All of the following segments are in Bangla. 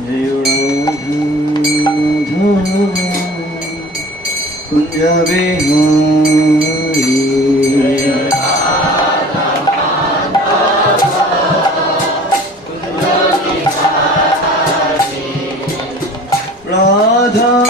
जय Radha Kunj Bihari Radha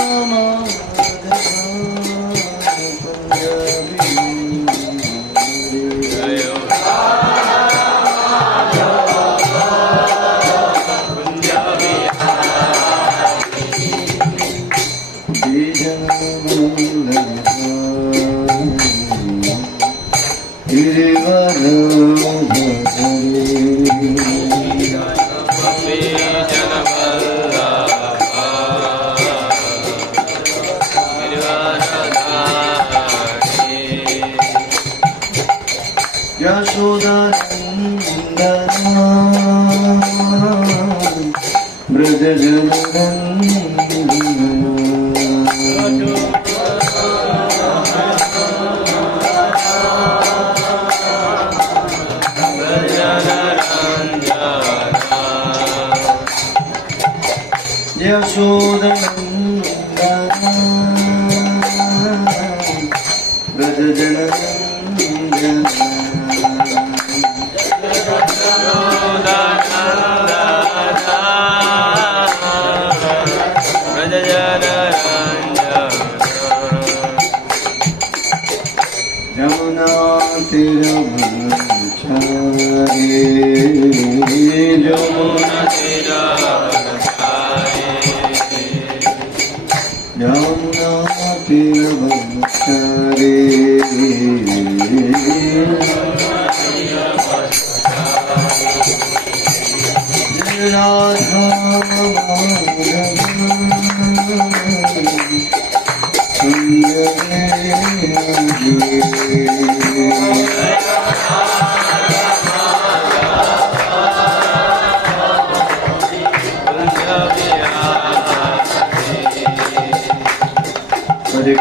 Hare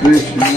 Krishna,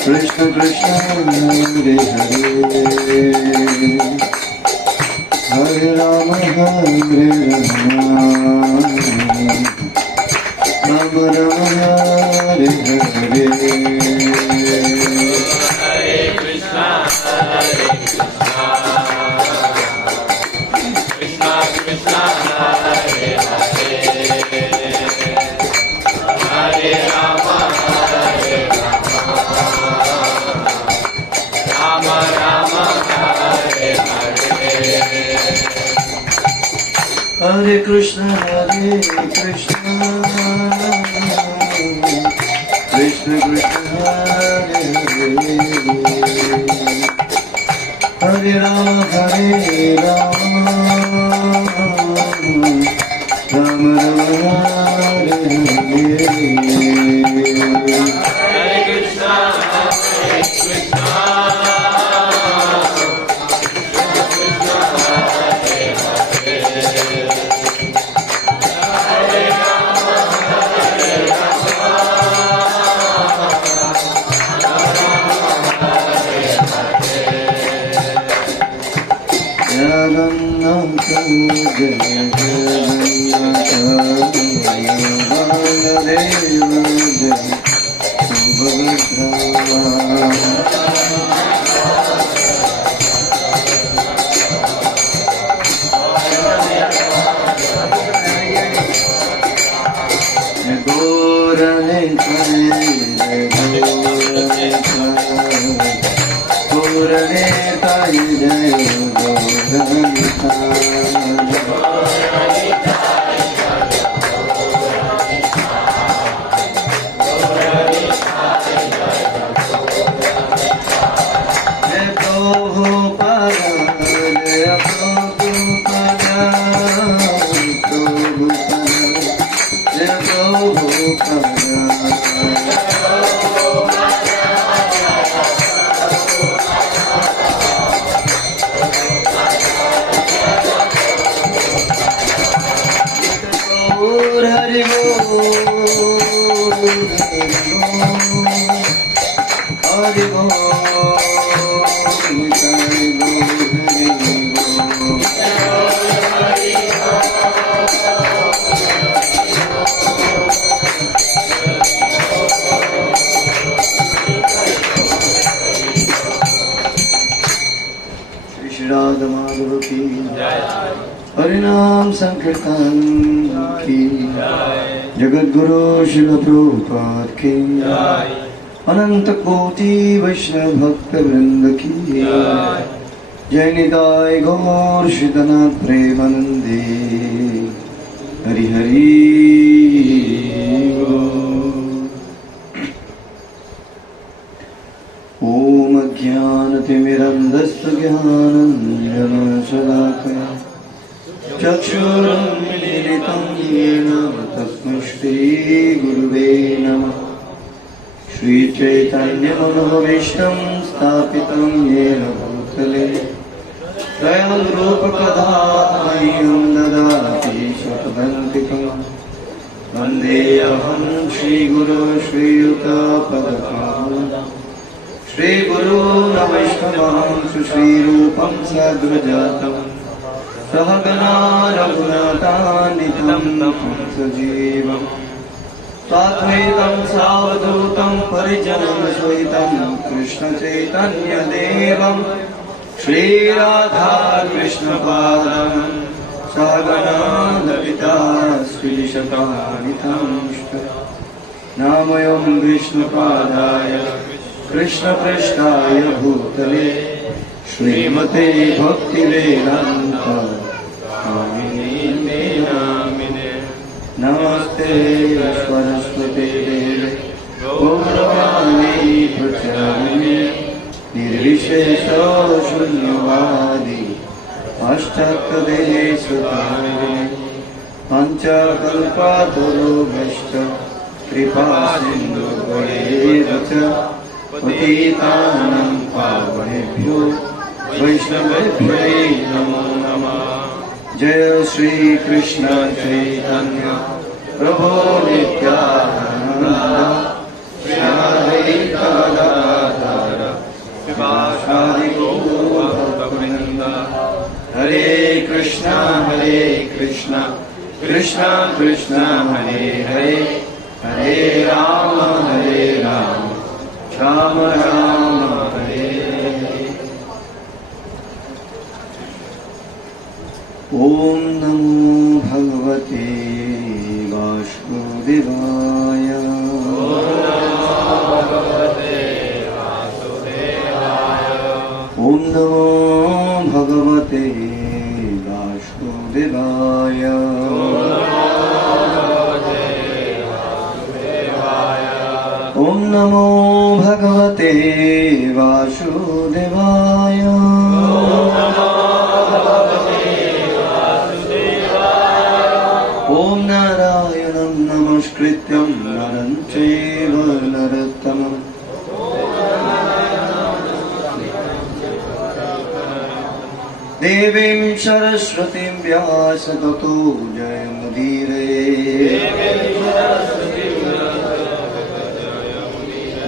Krishna Krishna, Hare Hare, Hare Rama, Rama Rama, Hare Krishna Krishna Hare Hare Krishna Krishna Krishna Hare Hare Rama Rama Rama Hare Hare Krishna हरिनाम संकीर्तन की जगत गुरु शिल प्रभुपाद की अनंत कोटि वैष्णव भक्त वृंद की जय निताय गौर श्रीनाथ प्रेमानंदे हरि हरि ओम अज्ञानतिमिरन्धस्य ज्ञानाञ्जनशलाकया चक्षुरुन्मीलितं येन तस्मै श्रीगुरुवे नमः श्रीचैतन्यमनोभीष्टं स्थापितं येन भूतले स्वयं रूपकदामह्यं ददाति स्वपदान्तिकं वन्देऽहं श्रीगुरो श्रीयुतपदकमलं श्रीगुरो वैष्णवं सुश्रीरूपं सद्वजातं सहगना रघुनाथान्वितं सजीवम् साद्वैतं सावधूतं परिजनं सहितं कृष्णचैतन्यदेवं श्रीराधाकृष्णपादं सहगना ललिता श्रीशतानितं नामयं विष्णुपादाय कृष्णपृष्ठाय भूतले श्रीमते भक्तिवेदान्त स्वामिने नामिने नमस्ते सरस्वते देवे गौरवाणी प्रचारिणे निर्विशेष शून्यवादी पाश्चात्यदेशतारिणे पञ्चकल्पतरुभ्यश्च कृपा सिन्धुभ्येव च पतितानां पावनेभ्यो वैष्णवेभ्यो नमो नमः। जय श्री कृष्ण चैतन्य प्रभो नित्यानंद श्री अद्वैत गदाधर श्रीवासादि गौरभक्तवृंद। हरे कृष्णा कृष्णा कृष्णा हरे हरे हरे राम राम राम हरे हरे। ओम नमो भगवते वासुदेवाय। ओम नमो भगवते वासुदेवाय। संस्कृत्यं नरं चैव नरोत्तमम् देवीं सरस्वतीं व्यास ततो जयमुदीरये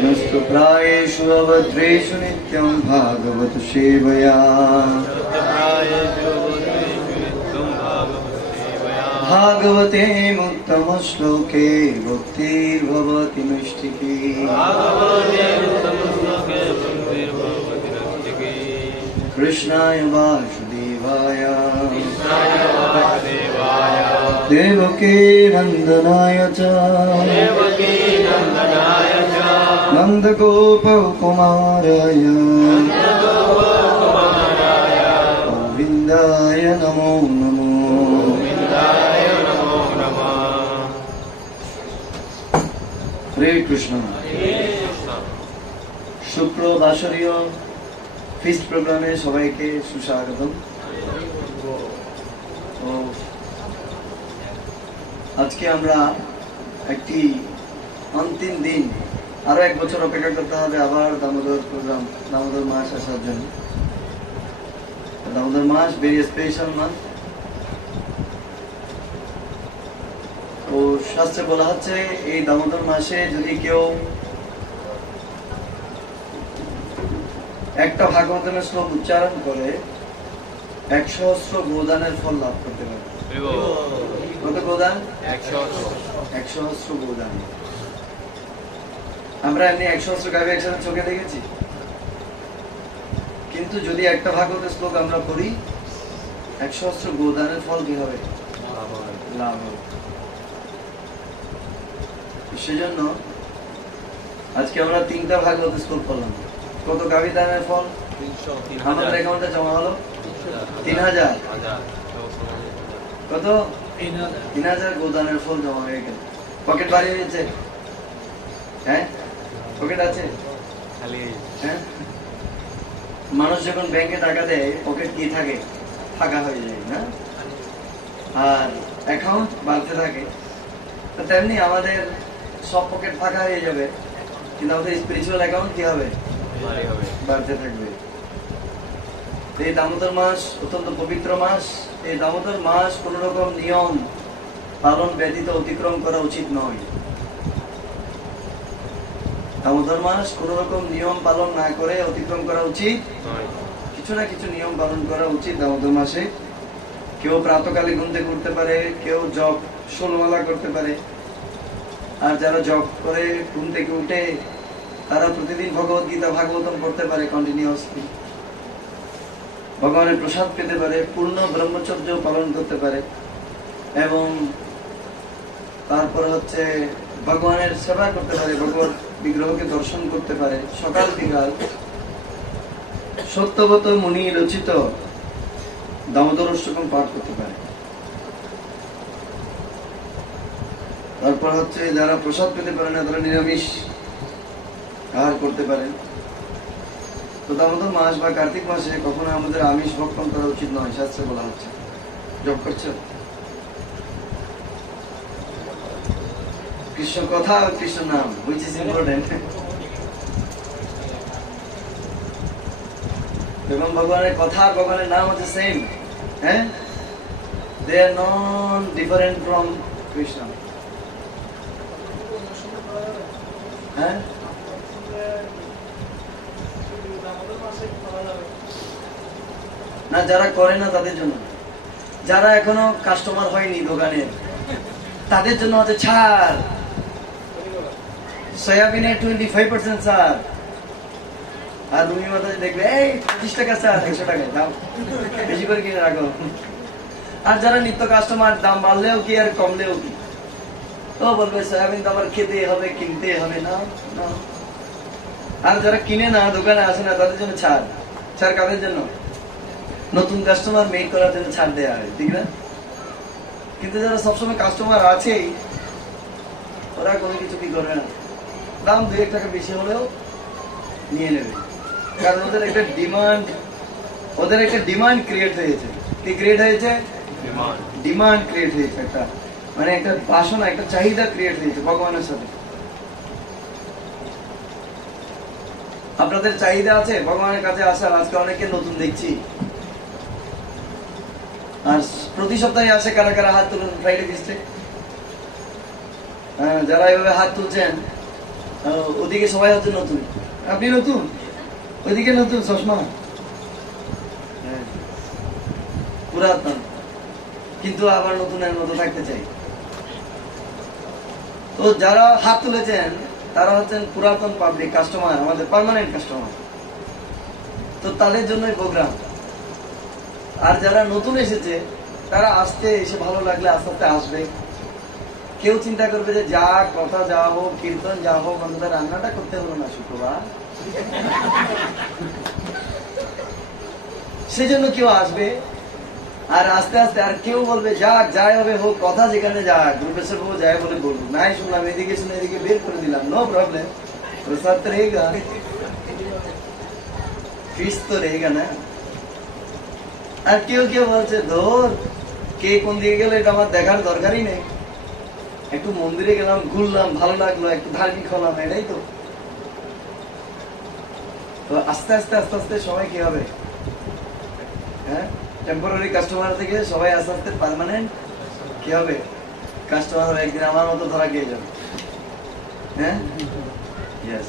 नस्तु प्रायेषु अवध्रेषु नित्यं भागवत सेवया भागवते उत्तमश्लोके भक्तिर्भवति नैष्ठिकी कृष्णाय वासुदेवाय देवकी नन्दनाय च नन्दगोपकुमाराय गोविन्दाय नमो नमो हरे कृष्ण शुक्र बासरीय ফিস্ট প্রোগ্রামে সবাইকে সুস্বাগতম। আজকে আমরা একটি অন্তিম দিন, আরো এক বছর অপেক্ষা করতে হবে আবার দামোদর প্রোগ্রাম, দামোদর মাস আসার জন্য। দামোদর মাস ভেরি স্পেশাল মাস। তো শাস্ত্রে বলা হচ্ছে এই দামোদর মাসে যদি কেউ একটা ভাগবতের শ্লোক উচ্চারণ করে 100 গোদানের ফল লাভ করতে পারে। কত গোদান? 100 গোদান। আমরা এমনি 100 গাভী একসাথে চোখে দেখেছি, কিন্তু যদি একটা ভাগবতের শ্লোক আমরা পড়ি 100 গোদানের ফল কি হবে? লাভ হবে। সেজন্য আজকে আমরা 3টা ভাগবতের শ্লোক পড়লাম। কত গাভী দানের ফল? আমাদের অ্যাকাউন্টে জমা হলো 3000। কত? 3000 গোদানের ফল জমা হয়ে গেল। পকেট ভারী হয়েছে? হ্যাঁ, পকেট আছে? হ্যাঁ, মানুষ যখন ব্যাংকে টাকা দেয় পকেট কি থাকে? ফাঁকা হয়ে যায় না, আর অ্যাকাউন্ট বাড়তে থাকে। তো তেমনি আমাদের সব পকেট ফাঁকা হয়ে যাবে, কিন্তু আমাদের স্পিরিচুয়াল অ্যাকাউন্ট কি হবে? বাড়তে থাকবে। এই দামোদর মাস অত্যন্ত পবিত্র মাস। এই দামোদর মাস কোন রকম নিয়ম পালন ব্যতীত অতিক্রম করা উচিত নয়। দামোদর মাস কোন রকম নিয়ম পালন না করে অতিক্রম করা উচিত নয়। কিছু না কিছু নিয়ম পালন করা উচিত দামোদর মাসে। কেউ প্রাতকালে ঘুম থেকে উঠতে পারে, কেউ জপ 16 মালা করতে পারে। আর যারা জপ করে ঘুম থেকে উঠে তারা প্রতিদিন ভগবত গীতা ভাগবতম পড়তে পারে কন্টিনিউয়াসলি, ভগবানের প্রসাদ পেতে পারে, পূর্ণ ব্রহ্মচর্য পালন করতে পারে, এবং তারপর হচ্ছে ভগবানের সেবা করতে পারে, ভগবত বিগ্রহকে দর্শন করতে পারে। সকাল বিকাল সত্যবত মুনি রচিত দামোদর অষ্টকম পাঠ করতে পারে। তারপর হচ্ছে যারা প্রসাদ পেতে পারে না তারা নিরামিষ আহার করতে পারেন। তো দামোদর মাস বা কার্তিক মাসে কখনো আমাদের আমিষ ভক্ষণ করা উচিত নয়, শাস্ত্রে বলা হচ্ছে। জপ করছো কৃষ্ণ কথা, কৃষ্ণ নাম, which is important। এবং ভগবানের কথা, ভগবানের নাম হচ্ছে সেম। হ্যাঁ, they are non different from Krishna। হ্যাঁ, না যারা করে না তাদের জন্য, যারা এখনো কাস্টমার হয়নি দোকানের তাদের জন্য হচ্ছে ছাড়। সয়াবিনের 25% ছাড়। আর রুমি মাথা দেখবে এই 25 টাকা ছাড়, 100 টাকায় দাম বেশি করে কিনে রাখো। আর যারা নিত্য কাস্টমার, দাম বাড়লেও কি আর কমলেও কি, তো বলবে সয়াবিন তো আমার খেতে হবে, কিনতে হবে না। আর যারা কিনে না, দোকানে আসে না, তাদের জন্য ছাড়। ছাড় কাদের জন্য? নতুন কাস্টমার মেক করার জন্য ছাড় দেওয়া হয়, ঠিক না? কিন্তু যারা সবসময় কাস্টমার আছেই, ওরা কোনো কিছু কি করবে না, দাম 2-1 টাকা বেশি হলেও নিয়ে নেবে। কারণ ওদের একটা ডিমান্ড ক্রিয়েট হয়েছে। কি ক্রিয়েট হয়েছে? ডিমান্ড ক্রিয়েট হয়েছে একটা। মানে একটা বাসনা, একটা চাহিদা ক্রিয়েট হয়েছে ভগবানের সাথে। আপনাদের চাহিদা আছে ভগবানের কাছে আসার? আজকে অনেকে নতুন দেখছি। আর প্রতি সপ্তাহে আসে কারা কারা? হাত তুলুন ফ্রাইডে ফিস্টে। যারা এইভাবে হাত তুলছেন ওদিকে সবাই হচ্ছে নতুন। আপনি নতুন, ওইদিকে নতুন চশমা, পুরাতন, কিন্তু আবার নতুনের মতো থাকতে চাই। তো যারা হাত তুলেছেন তারা হচ্ছেন পুরাতন পাবলিক কাস্টমার, আমাদের পার্মানেন্ট কাস্টমার। তো তাদের জন্যই প্রোগ্রাম। আর যারা নতুন এসেছে তারা আসতে এসে ভালো লাগলে আস্তে আস্তে আসবে। কেউ চিন্তা করবে যে যা কথা যা হোক, কীর্তন যা হোক, অন্তত রান্নাটা করতে হলো না শুক্রবার, সেজন্য কেউ আসবে। আর আস্তে আস্তে আর কেউ বলবে যাক, যাই হবে হোক, কথা যেখানে যাক, গ্রুপেশ্বর বাবু যাই বলে বলবো, নাই শুনলাম এদিকে শুনে এদিকে বের করে দিলাম, নো প্রবলেম, প্রসাদ তো रहेगा, ফিস তো रहेगा না। আর কেউ কেউ বলছে ধর কে কোন দিকে গেলে এটা আমার দেখার দরকারই নেই, একটু মন্দিরে গেলাম, ঘুরলাম, ভালো লাগলো, একটু ধার্মিক হলাম, এটাই তো। তো আস্তে আস্তে আস্তে আস্তে সবাই কি হবে? হ্যাঁ, টেম্পোরারি কাস্টমার থেকে সবাই আস্তে আস্তে পার্মানেন্ট কি হবে? কাস্টমার হবে। একদিন আমার মতো ধরা খেয়ে যাবে। হ্যাঁ, ইয়েস,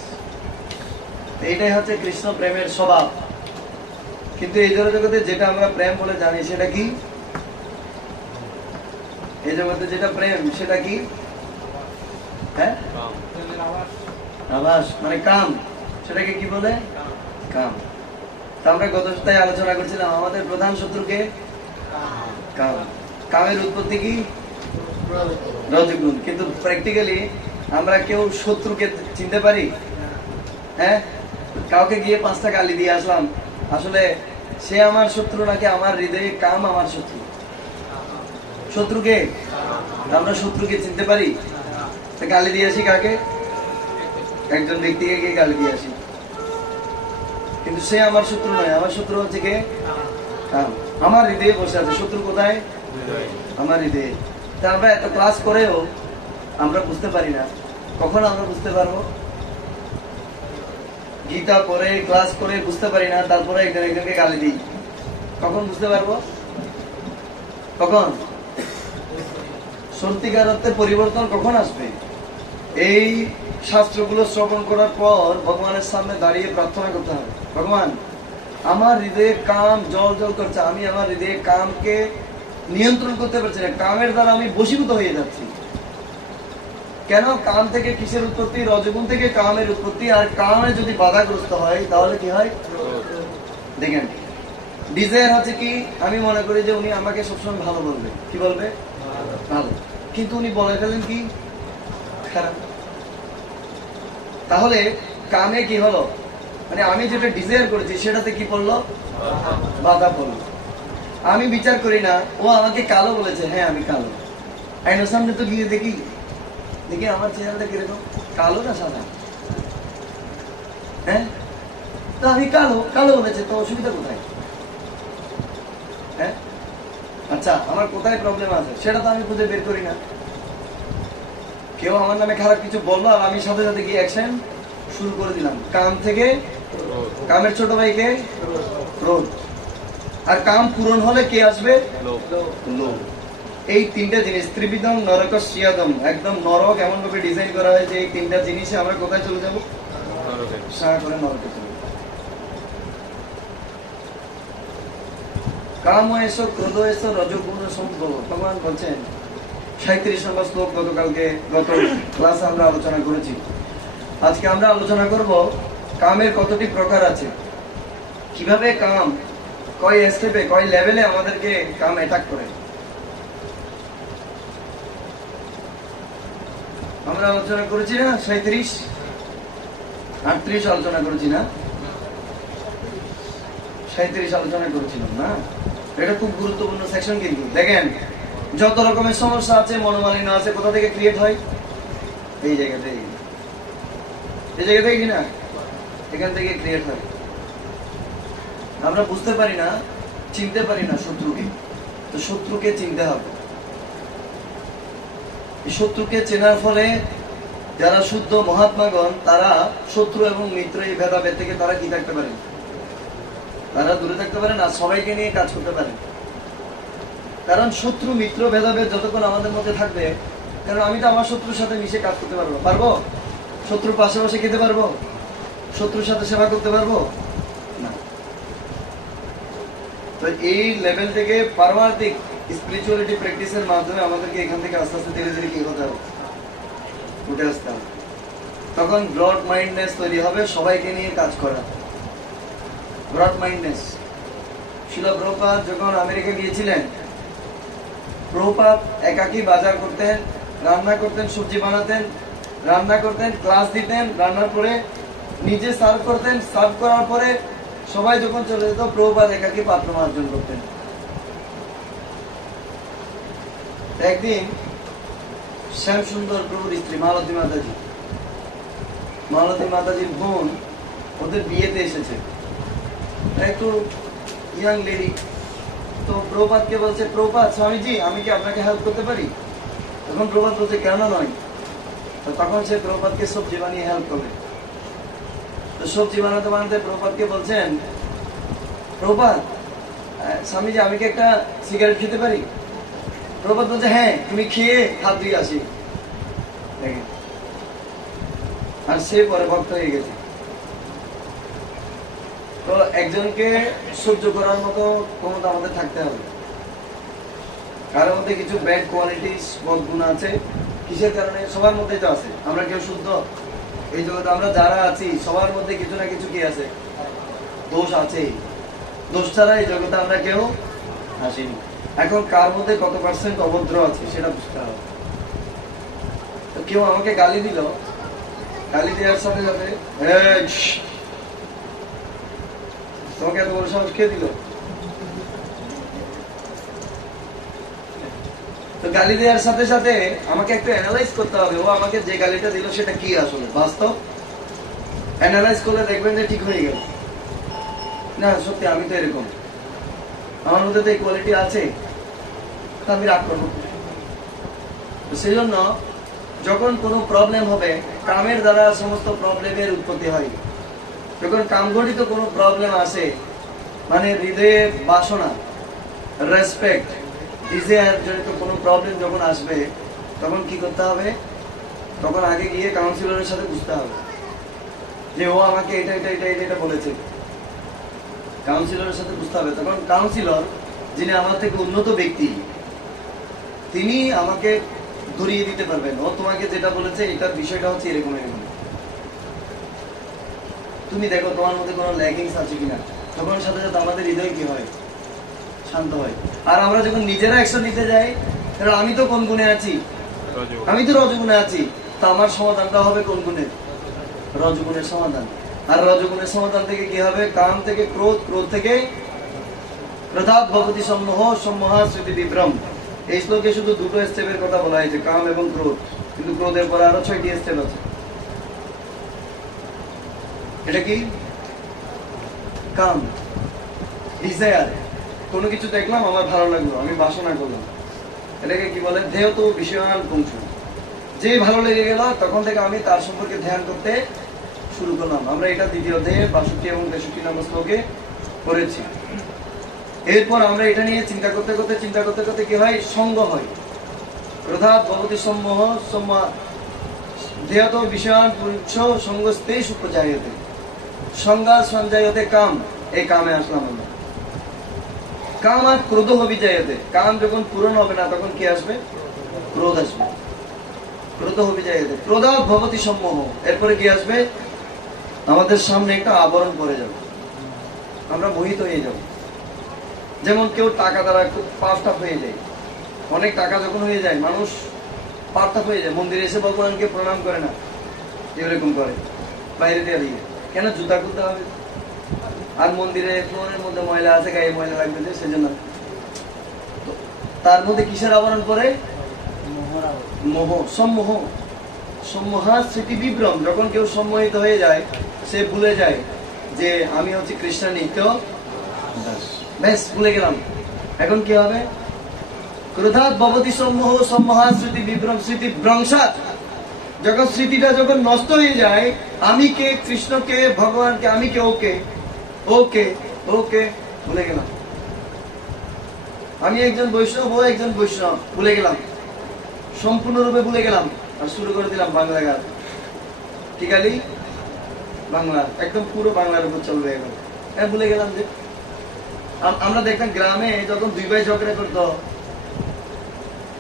এইটাই হচ্ছে কৃষ্ণ প্রেমের স্বভাব। কিন্তু এই জগতে যেটা আমরা প্রেম বলে জানি সেটা কি? এই জগতে যেটা প্রেম সেটা কি? হ্যাঁ, আবাস মানে কাম। সেটাকে কি বলে? কাম। তা আমরা গত সপ্তাহে আলোচনা করছিলাম আমাদের প্রধান শত্রুকে কাম। কামের উৎপত্তি কি? রজগুণ। কিন্তু প্র্যাকটিক্যালি আমরা কেউ শত্রুকে চিনতে পারি? হ্যাঁ, কাউকে গিয়ে 5টা গালি দিয়ে আসলাম, আসলে সে আমার শত্রু নাকি আমার হৃদয়ে কাম আমার শত্রু? শত্রুকে আমরা শত্রুকে চিনতে পারি? গালি দিয়ে আসি কাকে? একজন ব্যক্তিকে গিয়ে গালি দিয়ে আসি, কিন্তু সে আমার শত্রু নয়। আমার শত্রু হচ্ছে কে? কাম। আমার হৃদয়ে বসে আছে। শত্রু কোথায়? আমার হৃদয়ে। তা আমরা এত ক্লাস করেও আমরা বুঝতে পারি না। কখন আমরা বুঝতে পারবো? গীতা পড়ে ক্লাস করে বুঝতে পারি না, তারপরে একজন একজনকে গালি দিই। কখন বুঝতে পারবো? কখন? সত্যিকার অর্থে পরিবর্তন কখন আসবে? এই শাস্ত্রগুলো শ্রবণ করার পর ভগবানের সামনে দাঁড়িয়ে প্রার্থনা করতে হবে, ভগবান আমার হৃদয়ে কাম জল জল করছে, আমি আমার হৃদয়ে কামকে নিয়ন্ত্রণ করতে পারছি না, কামের দ্বারা আমি বশীভূত হয়ে যাচ্ছি। কেন? কাম থেকে কিসের উৎপত্তি? রজগুণ থেকে কামের উৎপত্তি। আর কামে যদি বাধাগ্রস্ত হয় তাহলে কি হয়? দেখেন, ডিজায়ার হচ্ছে কি? আমি মনে করি যে উনি আমাকে সবসময় ভালো বলবে। কি বলবে? ভালো। কিন্তু উনি বলে ফেলেন কি? খারাপ। তাহলে কামে কি হলো? মানে আমি যেটা ডিজায়ার করেছি সেটাতে কি পড়লো? বাধা পড়লো। আমি বিচার করি না ও আমাকে কালো বলেছে, হ্যাঁ আমি কালো, আইনের সামনে তো গিয়ে দেখি দেখি আমার চেহারাটা কিরকম, কালো না সাদা? হ্যাঁ, তো আমি কালো, কালো বলেছে তো অসুবিধা কোথায়? হ্যাঁ, আচ্ছা আমার কোথায় প্রবলেম আছে সেটা তো আমি খুঁজে বের করি না। কেউ আমার নামে খারাপ কিছু বললো আর আমি সাথে সাথে গিয়ে অ্যাকশন শুরু করে দিলাম। কাম থেকে কামের ছোট ভাইকে ক্রোধ। আর কাম পূরণ হলে কে আসবে? লোভ। এই তিনটা জিনিস ত্রিবিধম নরকস্যাদম, একদম নরক এমন ভাবে ডিজাইন করা হয়েছে এই তিনটা জিনিসে আমরা কোথায় চলে যাবো? সারা করে নরকে চলে যাবো। কাম এসো, ক্রোধ এসো, রজগুণ সম্ভব। ভগবান বলছেন 37 নম্বর শ্লোক গতকালকে গত ক্লাসে আমরা আলোচনা করেছি। আজকে আমরা আলোচনা করব কামের কতটি প্রকার আছে, কিভাবে কাম কয় স্টেপে কয় লেভেলে আমাদেরকে কাম অ্যাটাক করে। আমরা আলোচনা করেছি না 37, 38 আলোচনা করেছি না? 37 আলোচনা করেছিলাম না? এটা খুব গুরুত্বপূর্ণ সেকশন। কিন্তু দেখেন যত রকমের সমস্যা আছে, মনোমালিন্য আছে, কোথা থেকে ক্রিয়েট হয়? এই জায়গাতে, এই জায়গাতে কি না, এখান থেকে ক্রিয়েট হয়। আমরা বুঝতে পারি না, চিনতে পারি না শত্রুকে। তো শত্রুকে চিনতে হবে। এই শত্রুকে চেনার ফলে যারা শুদ্ধ মহাত্মাগণ তারা শত্রু এবং মিত্র এই ভেদাভেদ থেকে তারা কি থাকতে পারে, তারা দূরে থাকতে পারে না, সবাইকে নিয়ে কাজ করতে পারে। কারণ শত্রু মিত্র ভেদাভেদ যতক্ষণ আমাদের মধ্যে থাকবে, কারণ আমি তো আমার শত্রুর সাথে মিশে কাজ করতে পারবো? শত্রুর পাশে বসে খেতে পারবো? শত্রুর সাথে সেবা করতে পারবো না। তো এই লেভেল থেকে পারমার্থিক স্পিরিচুয়ালিটি প্র্যাকটিসের মাধ্যমে আমাদেরকে এখান থেকে আস্তে আস্তে ধীরে ধীরে কি হতে হবে, উঠে আসতে হবে। তখন ব্রড মাইন্ডনেস তৈরি হবে, সবাইকে নিয়ে কাজ করা, ব্রড মাইন্ডনেস। শিল প্রভুপাদ যখন আমেরিকা গিয়েছিলেন, প্রভুপাদ একাকী বাজার করতেন, রান্না করতেন, সবজি বানাতেন, রান্না করতেন, ক্লাস দিতেন, রান্নার পরে নিজে সার্ভ করতেন, সার্ভ করার পরে সবাই যখন চলে যেত প্রভুপাদ একাকী পাত্র মার্জন করতেন। একদিন শ্যাম সুন্দর প্রভুর স্ত্রী মালতী মাতাজির বোন ওদের বিয়েতে এসেছে, একটু ইয়াং লেডি। তো প্রভুপাদকে বলছে, প্রভুপাদ স্বামীজি আমি কি আপনাকে হেল্প করতে পারি? তখন প্রভুপাদ বলছে, কেন নয়। তো তখন সে প্রভুপাদকে সবজি বানিয়ে হেল্প করবে। তো সবজি বানাতে বানাতে প্রভুপাদকে বলছেন, প্রভুপাদ স্বামীজি আমি কি একটা সিগারেট খেতে পারি? প্রভুপাদ বলছে, হ্যাঁ তুমি খেয়ে হাত ধুয়ে আসি। আর সে পরে ভক্ত হয়ে গেছে। তো একজনকে সহ্য করার মতো ক্ষমতা আমাদের থাকতে হবে। কার মধ্যে কিছু ব্যাড কোয়ালিটিস, বদ গুণ আছে, কিসের কারণে? সবার মধ্যে তো আছে। আমরা কেউ শুদ্ধ এই জগতে আমরা যারা আছি সবার মধ্যে কিছু না কিছু কি আছে, দোষ আছে। দোষ ছাড়া এই জগতে আমরা কেউ আসিনি। এখন কার মধ্যে কত পার্সেন্ট অভদ্র আছে সেটা বুঝতে হবে। তো কেউ আমাকে গালি দিল, গালি দেওয়ার সাথে সাথে তোমাকে এত বড় সাহস কে দিল? তো গালি দেওয়ার সাথে সাথে আমাকে একটু অ্যানালাইজ করতে হবে, ও আমাকে যে গালিটা দিল সেটা কি আসলে বাস্তব। অ্যানালাইজ করলে দেখবেন যে ঠিক হয়ে গেল, না সত্যি আমি তো এরকম, আমার মধ্যে তো এই কোয়ালিটি আছে, তা আমি রাগ করবো। সেই জন্য যখন কোনো প্রবলেম হবে, কামের দ্বারা সমস্ত প্রবলেমের উৎপত্তি হয়। যখন কামঘটিত কোনো প্রবলেম আসে, মানে হৃদয়ের বাসনা, রেসপেক্ট, ডিজায়ার জনিত কোনো প্রবলেম যখন আসবে, তখন কি করতে হবে? তখন আগে গিয়ে কাউন্সিলরের সাথে বুঝতে হবে যে ও আমাকে এটা এটা এটা এটা বলেছে। কাউন্সিলরের সাথে বুঝতে হবে। তখন কাউন্সিলর, যিনি আমার থেকে উন্নত ব্যক্তি, তিনি আমাকে ধরিয়ে দিতে পারবেন, ও তোমাকে যেটা বলেছে এটার বিষয়টা হচ্ছে এরকম এরকম, তুমি দেখো তোমার মধ্যে কোনো ল্যাকিংস আছে কিনা। তখন সাথে সাথে আমাদের হৃদয় কি হয়, শান্ত হয়। আর আমরা যখন নিজেরা অ্যাকশন নিতে যাই, কারণ আমি তো কোন গুণে আছি, আমি তো রজগুণে আছি, তো আমার সমাধানটা হবে কোন গুণের? রজগুণের সমাধান। আর রজগুণের সমাধান থেকে কি হবে? কাম থেকে ক্রোধ, ক্রোধ থেকে ক্রোধাৎ ভবতি সম্মোহ, সম্মোহা স্মৃতি বিভ্রম। এই শ্লোকে শুধু দুটো স্টেপের কথা বলা হয়েছে, কাম এবং ক্রোধ, কিন্তু ক্রোধের পরে আরো 6টি স্টেপ আছে। এটা কি? কাম, ডিজায়ার। কোনো কিছু দেখলাম আমার ভালো লাগলো, আমি বাসনা করলাম, এটাকে কি বলে? দেহ তো বিষয়ান পুঞ্জ। যে ভালো লেগে গেল তখন থেকে আমি তার সম্পর্কে ধ্যান করতে শুরু করলাম। আমরা এটা দ্বিতীয় অধ্যায়ে 62 এবং 63 নম্বর শ্লোকে করেছি। এরপর আমরা এটা নিয়ে চিন্তা করতে করতে কি হয়? সঙ্গ হয়। ক্রোধাৎ ভবতি সম্মোহ, দেহ তো বিষয়ান পুঞ্জ সঙ্গস্তে সুপ্রজায়তে, সংজ্ঞা সঞ্জয়তে কাম। এই কামে আসলাম আমরা। কাম আর ক্রোধ হবিজায়তে। কাম যখন পূরণ হবে না তখন কি আসবে? ক্রোধ আসবে। ক্রোধ হবিজায়তে, ক্রোধাৎ ভবতি সম্মোহ। এরপরে কি আসবে? আমাদের সামনে একটা আবরণ পড়ে যাবে, আমরা মোহিত হয়ে যাব। যেমন কেউ টাকা দ্বারা খুব পাফটাপ হয়ে যায়, অনেক টাকা যখন হয়ে যায় মানুষ পাফটাপ হয়ে যায়, মন্দিরে এসে ভগবানকে প্রণাম করে না, এরকম করে বাইরে দিয়ে। কেন? জুতা খুলতে হবে, আর মন্দিরে ফ্লোরের মধ্যে ময়লা আছে, গায়ে ময়লা লাগবে যে, সেজন্য। তার মধ্যে কিসের আবরণ পরে? মোহ, সম্মোহ। সম্মোহা স্মৃতি বিভ্রম। যখন কেউ সম্মোহিত হয়ে যায়, সে ভুলে যায় যে আমি হচ্ছে কৃষ্ণ নিত্য দাস। ব্যাস ভুলে গেলাম। এখন কি হবে? ক্রোধাৎ ভবতি সম্মোহ, সম্মোহাৎ স্মৃতি বিভ্রম, স্মৃতি ভ্রংশাৎ। যখন স্মৃতিটা যখন নষ্ট হয়ে যায়, আমি কে, কৃষ্ণকে, ভগবানকে, আমি কে, ওকে ওকে ওকে ভুলে গেলাম। আমি একজন বৈষ্ণব, ও একজন বৈষ্ণব, ভুলে গেলাম, সম্পূর্ণরূপে ভুলে গেলাম। আর শুরু করে দিলাম বাংলা গান, ঠিকালি বাংলা, একদম পুরো বাংলার উপর চলবে এখন। হ্যাঁ, ভুলে গেলাম যে আমরা দেখতাম গ্রামে যখন দুই ভাই ঝগড়া করতো,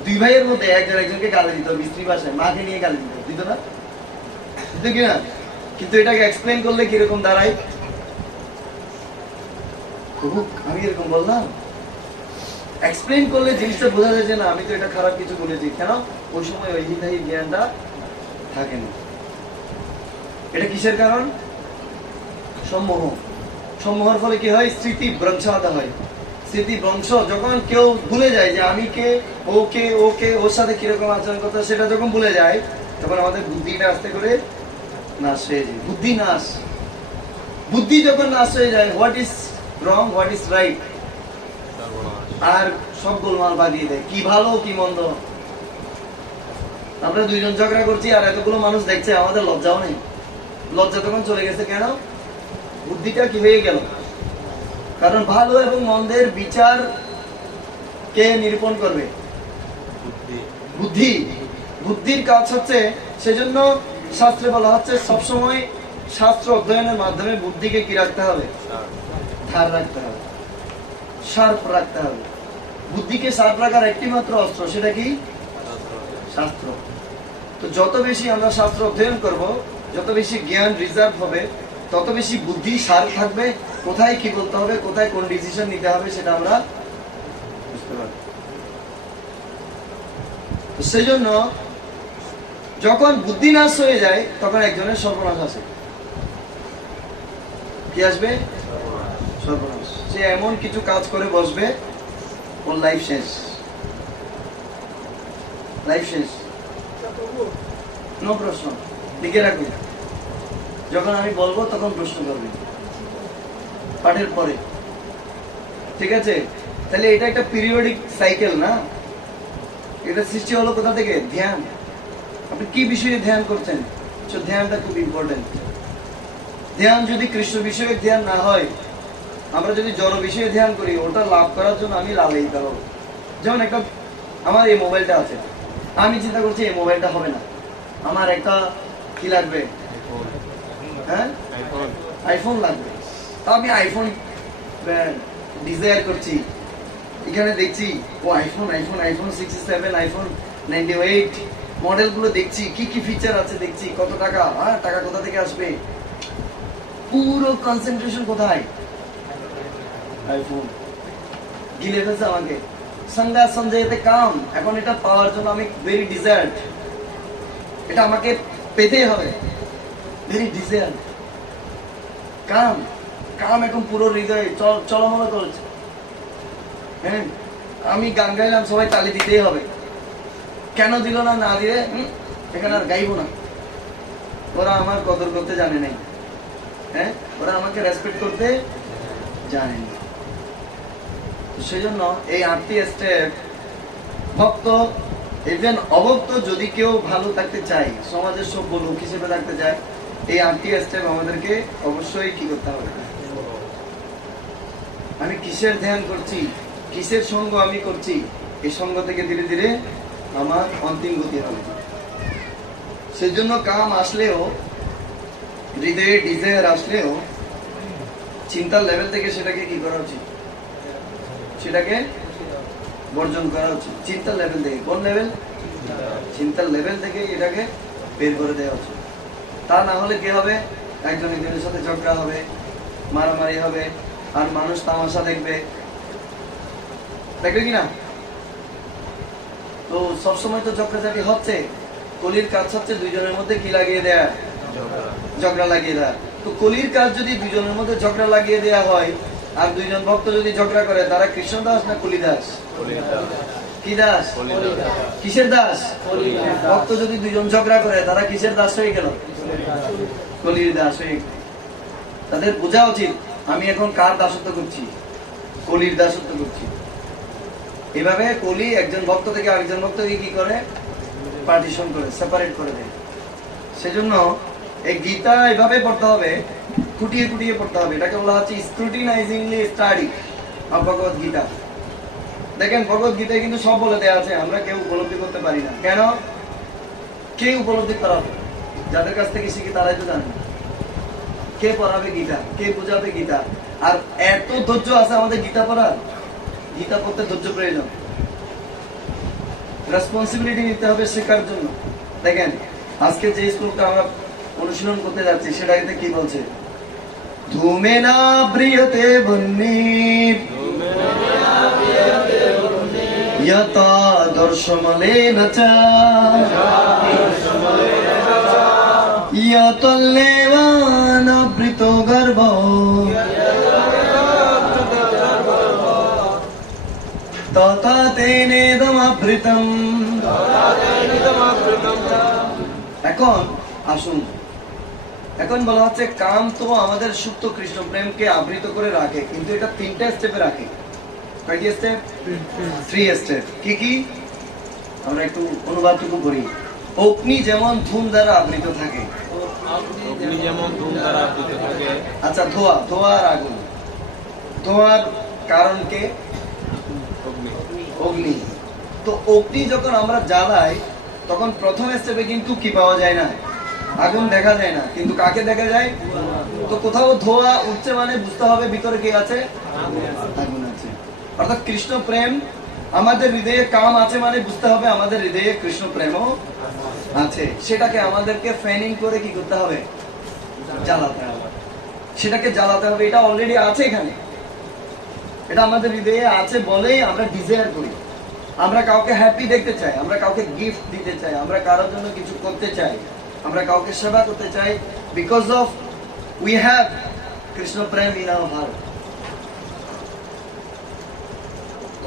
দুই ভাইয়ের মধ্যে একজন একজনকে গালি দিত, মিস্ত্রি ভাষায় মাকে নিয়ে গালি দিত না, দিত কিনা? কিন্তু এটাকে এক্সপ্লেন করলে কিরকম দাঁড়ায়? আমি এরকম বললাম, এক্সপ্লেন করলে জিনিসটা বোঝা যায় যে না, আমি তো এটা খারাপ কিছু বলেছি। কেন? ওই সময় ওই হিতাহি জ্ঞানটা থাকে না। এটা কিসের কারণ? সম্মোহ। সম্মোহর ফলে কি হয়? স্মৃতি ভ্রংশাতে হয়। স্মৃতি ভ্রংশ, যখন কেউ ভুলে যায় যে আমি কে, ওকে ওকে, ওর সাথে কিরকম আচরণ করতে, সেটা যখন ভুলে যায়, তখন আমাদের বুদ্ধিটা আস্তে করে নাশ হয়ে যায়। বুদ্ধি নাশ। বুদ্ধি যখন নাশ হয়ে যায়, what is wrong, what is right, আর সব গোলমাল বাগিয়ে দেয়, কি ভালো কি মন্দ। আমরা দুইজন ঝগড়া করছি আর এতগুলো মানুষ দেখছে, আমাদের লজ্জাও নেই। লজ্জা তখন চলে গেছে। কেন? বুদ্ধিটা কি হয়ে গেল? কারণ ভালো এবং মন্দের বিচার কে নিরূপণ করবে? বুদ্ধি। বুদ্ধির কাজ হচ্ছে, সেজন্য শাস্ত্রে বলা হচ্ছে সবসময় শাস্ত্র অধ্যয়নের মাধ্যমে বুদ্ধিকে কি রাখতে হবে? ধার রাখতে হবে, শার্প রাখতে হবে। বুদ্ধিকে শার্প রাখার একটি মাত্র অস্ত্র, সেটা কি? শাস্ত্র। তো যত বেশি আমরা শাস্ত্র অধ্যয়ন করব, যত বেশি জ্ঞান রিজার্ভ হবে, তত বেশি বুদ্ধি শার্প থাকবে। কোথায় কি বলতে হবে, কোথায় কোন ডিসিশন নিতে হবে, সেটা আমরা বুঝতে পারব। তো সেই জন্য যখন বুদ্ধি নাশ হয়ে যায়, তখন একজনের সর্বনাশ আসে। কি আসবে? সর্বনাশ। সে এমন কিছু কাজ করে বসবে, ওর লাইফ শেষ। লাইফ শেষ। নো প্রশ্ন, লিখে রাখুন। যখন আমি বলবো তখন প্রশ্ন করবে পাঠের পরে, ঠিক আছে? তাহলে এটা একটা পিরিয়ডিক সাইকেল না? এটা সৃষ্টি হলো কোথা থেকে? ধ্যান। আপনি কি বিষয়ে ধ্যান করছেন? ধ্যানটা খুব ইম্পর্টেন্ট। ধ্যান যদি কৃষ্ণ বিষয়ক ধ্যান না হয়, আমরা যদি জড় বিষয়ে ধ্যান করি, ওটা লাভ করার জন্য আমি লাভেই পাবো। যেমন একটা, আমার এই মোবাইলটা আছে, আমি চিন্তা করছি এই মোবাইলটা হবে না, আমার একটা কি লাগবে? হ্যাঁ, আইফোন লাগবে। তা আমি আইফোন ডিজায়ার করছি, এখানে দেখছি ও iPhone, iPhone, iPhone 67, iPhone 98 model গুলো দেখছি, কি কি ফিচার আছে দেখছি, কত টাকা, হ্যাঁ, টাকা কোথা থেকে আসবে, পুরো কনসেন্ট্রেশন কোথায়? আইফোন। গিলে ফেলছে আমাকে। সঙ্গা সঞ্জয়তে কাম। এখন এটা পাওয়ার জন্য আমি ভেরি ডিজায়ার্ড, এটা আমাকে পেতেই হবে, ভেরি ডিজায়ার্ড। কাম, কাম এখন পুরো হৃদয়ে চলমল করেছে। হ্যাঁ, আমি গান গাইলাম, সবাই তালি দিতেই হবে। কেন দিল না? না দিলে এখানে আর গাইবো না। ওরা আমার কদর করতে জানে নাই। হ্যাঁ, ওরা আমাকে রেসপেক্ট করতে জানে না। সেই জন্য এই 8টি স্টেপ, ভক্ত ইভেন অভক্ত যদি কেউ ভালো থাকতে চায়, সমাজের সভ্য লোক হিসেবে থাকতে চায়, এই 8টি স্টেপ আমাদেরকে অবশ্যই কি করতে হবে? আমি কিসের ধ্যান করছি, কিসের সঙ্গ আমি করছি, এই সঙ্গ থেকে ধীরে ধীরে আমার অন্তিম গতি হবে। সেজন্য কাম আসলেও, হৃদয়ে ডিজায়ার আসলেও, চিন্তার লেভেল থেকে সেটাকে কি করা উচিত? সেটাকে বর্জন করা উচিত। চিন্তার লেভেল থেকে। কোন লেভেল? চিন্তার লেভেল থেকে এটাকে বের করে দেওয়া উচিত। তা না হলে কি হবে? একজন একজনের সাথে ঝগড়া হবে, মারামারি হবে, আর মানুষ তামাশা দেখবে, দেখবে কিনা? তো সবসময় তো ঝগড়াঝাটি হচ্ছে। কলির কাজ হচ্ছে দুইজনের মধ্যে কি লাগিয়ে দেয়া? ঝগড়া লাগিয়ে দেয়া। তো কলির কাজ যদি দুইজনের মধ্যে ঝগড়া লাগিয়ে দেয়া হয়, আর দুইজন ভক্ত যদি ঝগড়া করে, তারা কৃষ্ণ দাস না কলি দাস? কি দাস? কিসের দাস? ভক্ত যদি দুইজন ঝগড়া করে, তারা কিসের দাস হয়ে গেল? কলির দাস হয়ে গেল। তাদের বোঝা উচিত আমি এখন কার দাসত্ব করছি? কলির দাসত্ব করছি। এভাবে কলি একজন ভক্ত থেকে আরেকজন ভক্তকে কি করে, পার্টিশন করে, সেপারেট করে দেয়। সেজন্য এই গীতা এভাবে পড়তে হবে, খুঁটিয়ে খুঁটিয়ে পড়তে হবে। এটাকে বলা হচ্ছে স্ক্রুটিনাইজিংলি স্টাডি অফ ভগবত গীতা। দেখেন ভগবত গীতায় কিন্তু সব বলে দেওয়া আছে, আমরা কেউ উপলব্ধি করতে পারি না। কেন? কে উপলব্ধি করাবে? যাদের কাছ থেকে শিখি তারাই তো জানে। কে পড়াবে গীতা, কে বোঝাবে গীতা? আর এত ধৈর্য আছে আমাদের গীতা পড়ার, গীতা পড়তে ধৈর্য প্রয়োজন, রেসপন্সিবিলিটি নিতে হবে শেখার জন্য। দেখেন আজকে যে স্কুলটা আমরা অনুশীলন করতে যাচ্ছি সেটাতে কি বলছে, ধূমে না প্রিয়তে বন্নির यथा दर्शमलेन च यतल्लेवानावृतो गर्भो तथा तेनेदमावृतम्। এখন আসুন, এখন বলা হচ্ছে কাম তো আমাদের সুপ্ত কৃষ্ণ প্রেমকে আবৃত করে রাখে, কিন্তু এটা তিনটা স্টেপে রাখে। কয়টি স্টেপ? 3 স্টেপ। কি কি? আমরা একটু অনুবাদটুকু করি। অগ্নি যেমন ধূম দ্বারা আবৃত থাকে, অগ্নি যেমন ধূম দ্বারা আবৃত থাকে। আচ্ছা ধোয়া, ধোয়া আর আগুন, ধোয়ার কারণকে অগ্নি। তো অগ্নি যখন আমরা জ্বালাই তখন প্রথম স্টেপে কিন্তু কি পাওয়া যায় না, আগুন দেখা যায় না, কিন্তু কাকে দেখা যায়? তো কোথাও ধোয়া উঠছে মানে বুঝতে হবে ভিতরে কি আছে, আগুন আছে। অর্থাৎ কৃষ্ণ প্রেম আমাদের হৃদয়ে কাম আছে মানে বুঝতে হবে আমাদের হৃদয়ে কৃষ্ণ প্রেমও আছে। সেটাকে আমাদেরকে ফ্যানিং করে কি করতে হবে, জ্বালাতে হবে। সেটাকে জ্বালাতে হবে, এটা অলরেডি আছে এখানে, এটা আমাদের হৃদয়ে আছে বলেই আমরা ডিজায়ার করি। আমরা কাউকে হ্যাপি দেখতে চাই, আমরা কাউকে গিফট দিতে চাই, আমরা কারোর জন্য কিছু করতে চাই, আমরা কাউকে সেবা করতে চাই, because of we have Krishna Prem in our heart.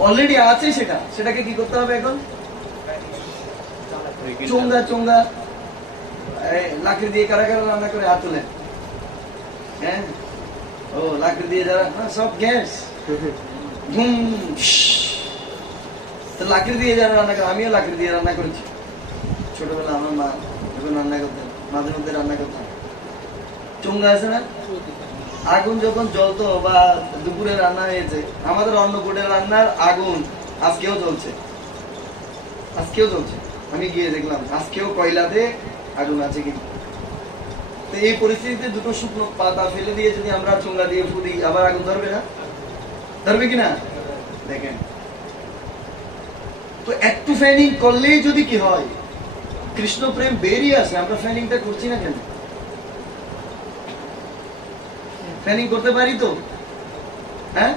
Already আছে সেটা, সেটাকে কি করতে হবে এখন? চোঙ্গা চোঙ্গা লাকড়ি দিয়ে কারা কারা রান্না করে হাত তুলে, হ্যাঁ ও লাকড়ি দিয়ে যারা, সব গ্যাস ধুম। তো লাকড়ি দিয়ে যারা রান্না করে, আমিও লাকড়ি দিয়ে রান্না করেছি ছোটবেলা। আমার মা যখন রান্না করতেন মাঝে মধ্যে রান্না করতাম। চোঙ্গা আছে না, আগুন যখন জ্বলতো বা দুপুরে রান্না হয়েছে, আমাদের অন্নকূটের রান্নার আগুন আজকেও জ্বলছে, আজকেও জ্বলছে। আমি গিয়ে দেখলাম আজকেও কয়লাতে আগুন আছে কিন্তু। তো এই পরিস্থিতিতে দুটো শুকনো পাতা ফেলে দিয়ে যদি আমরা চোঙ্গা দিয়ে ফুদি, আবার আগুন ধরবে না? ধরবে কিনা? দেখেন তো একটু ফ্যানিং করলেই যদি কি হয়, কৃষ্ণ প্রেম বেরিয়ে আসে। আমরা ফ্যানিংটা করছি না কেন? ফ্যানিং করতে পারি তো, হ্যাঁ?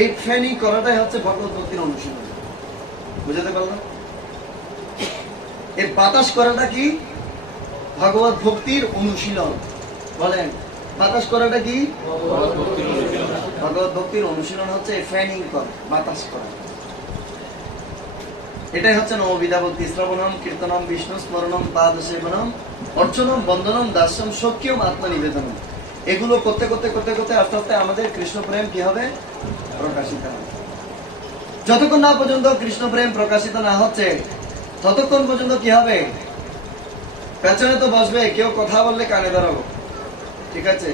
এই ফ্যানিং করাটাই হচ্ছে ভগবত ভক্তির অনুশীলন। বুঝতে পারলাম? এর বাতাস করাটা কি? ভগবত ভক্তির অনুশীলন। বলেন বাতাস করাটা কি? ভগবত ভক্তির অনুশীলন হচ্ছে ফ্যানিং করা, বাতাস করা। এটাই হচ্ছে নববিধা ভক্তি। শ্রবণম কীর্তনম বিষ্ণু স্মরণম পাদ সেবনম অর্চনম বন্দনম দাস্যম সখ্যম আত্মনিবেদনম। এগুলো করতে করতে করতে করতে আস্তে আস্তে আমাদের কৃষ্ণ প্রেম কি হবে? প্রকাশিত হবে। যতক্ষণ না পর্যন্ত কৃষ্ণ প্রেম প্রকাশিত না হচ্ছে ততক্ষণ পর্যন্ত কি হবে? পেছনে তো বসবে, কেউ কথা বললে কানে ধরাবো, ঠিক আছে?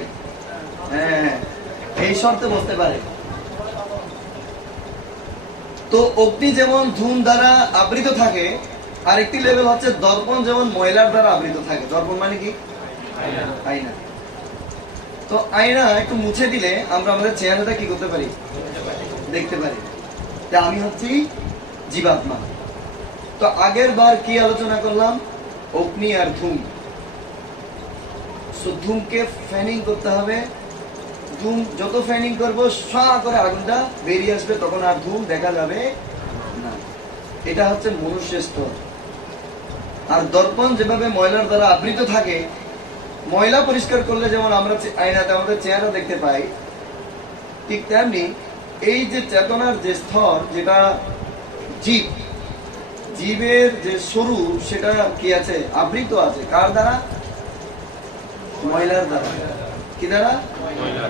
হ্যাঁ, এই শর্তে বসতে পারে। তো অগ্নি যেমন ধূম দ্বারা আবৃত থাকে, আরেকটি লেভেল হচ্ছে দর্পণ যেমন ময়লার দ্বারা আবৃত থাকে। দর্পণ মানে কি? আয়না। তো আয়না একটু মুছে দিলে আমরা আমাদের চেহারাটা কি করতে পারি? দেখতে পারি যে আমি হচ্ছি জীবাত্মা। তো আগের বার কি আলোচনা করলাম? অগ্নি আর ধূম। ধূমকে ফ্যানিং করতে হবে। ধূম যত ফ্যানিং করবো সা করে আগুনটা বেরিয়ে আসবে, তখন আর ধূম দেখা যাবে না। এটা হচ্ছে মনুষ্য স্তর। আর দর্পণ যেভাবে ময়লার দ্বারা আবৃত থাকে, ময়লা পরিষ্কার করলে যেমন আমরা আয়নাতে আমাদের চেহারা দেখতে পাই, ঠিক তেমনি এই যে চেতনার যে স্তর, যেটা জীব, জীবের যে স্বরূপ সেটা কি আছে? আবৃত আছে। কার দ্বারা? ময়লার দ্বারা। কি দ্বারা?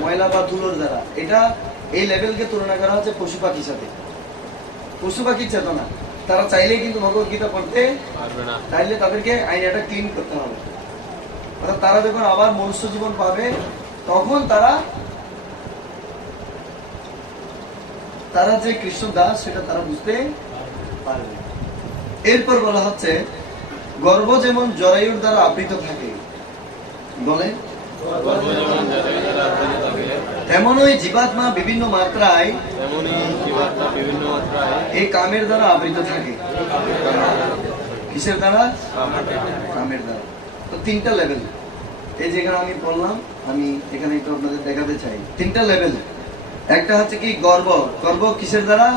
ময়লা বা ধুলোর দ্বারা। এটা এই লেভেলকে তুলনা করা হচ্ছে পশু পাখির সাথে। পশু পাখির চেতনা। তারা চাইলেই কিন্তু ভগবত গীতা পড়তে পারবে না। চাইলে তাদেরকে আইনাটা ক্লিন করতে হবে। অর্থাৎ তারা যখন আবার মনুষ্য জীবন পাবে তখন তারা যে কৃষ্ণ দাস সেটা তারা বুঝতে পারবে। এরপর বলা হচ্ছে গর্ভ যেমন জরায়ুর দ্বারা আবৃত থাকে, বলে গর্ভ যেমন জরায়ু দ্বারা আবৃত থাকে, তেমনই জীবাত্মা বিভিন্ন মাত্রায় তেমনি জীবাত্মা বিভিন্ন মাত্রায় এই কামের দ্বারা আবৃত থাকে। কিসের দ্বারা? কামের দ্বারা। তো তিনটা লেভেল এই যেখানে আমি বললাম, আমি এখানে একটু আপনাদের দেখাতে চাই। তিনটা লেভেল। একটা হচ্ছে কি গর্ভ কিসের দ্বারা?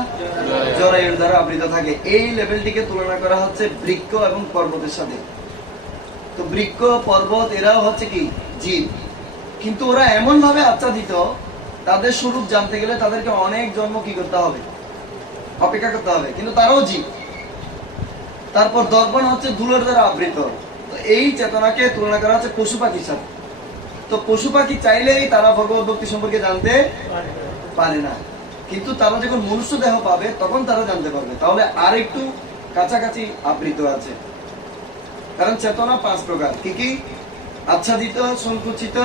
জরায়ুর দ্বারা আবৃত থাকে। এই লেভেলটিকে তুলনা করা হচ্ছে বৃক্ষ এবং পর্বতের সাথে। তো বৃক্ষ পর্বত এরাও হচ্ছে কি জীব, কিন্তু ওরা এমন ভাবে আচ্ছাদিত, তাদের স্বরূপ জানতে গেলে তাদেরকে অনেক জন্ম কি করতে হবে, অপেক্ষা করতে হবে, কিন্তু তারাও জীব। তারপর দর্পণ হচ্ছে ধুলোর দ্বারা আবৃত। তো এই চেতনাকে তুলনা করা হচ্ছে পশু পাখির সাথে। তো পশু পাখি চাইলেই তারা ভগবত ভক্তি সম্পর্কে জানতে পারে না, কিন্তু তারা যখন মনুষ্য দেহ পাবে তখন তারা জানতে পারবে। তাহলে আর একটু কাছাকাছি আবৃত আছে। কারণ চেতনা 5 প্রকার। কি কি? আচ্ছাদিত, সংকুচিত,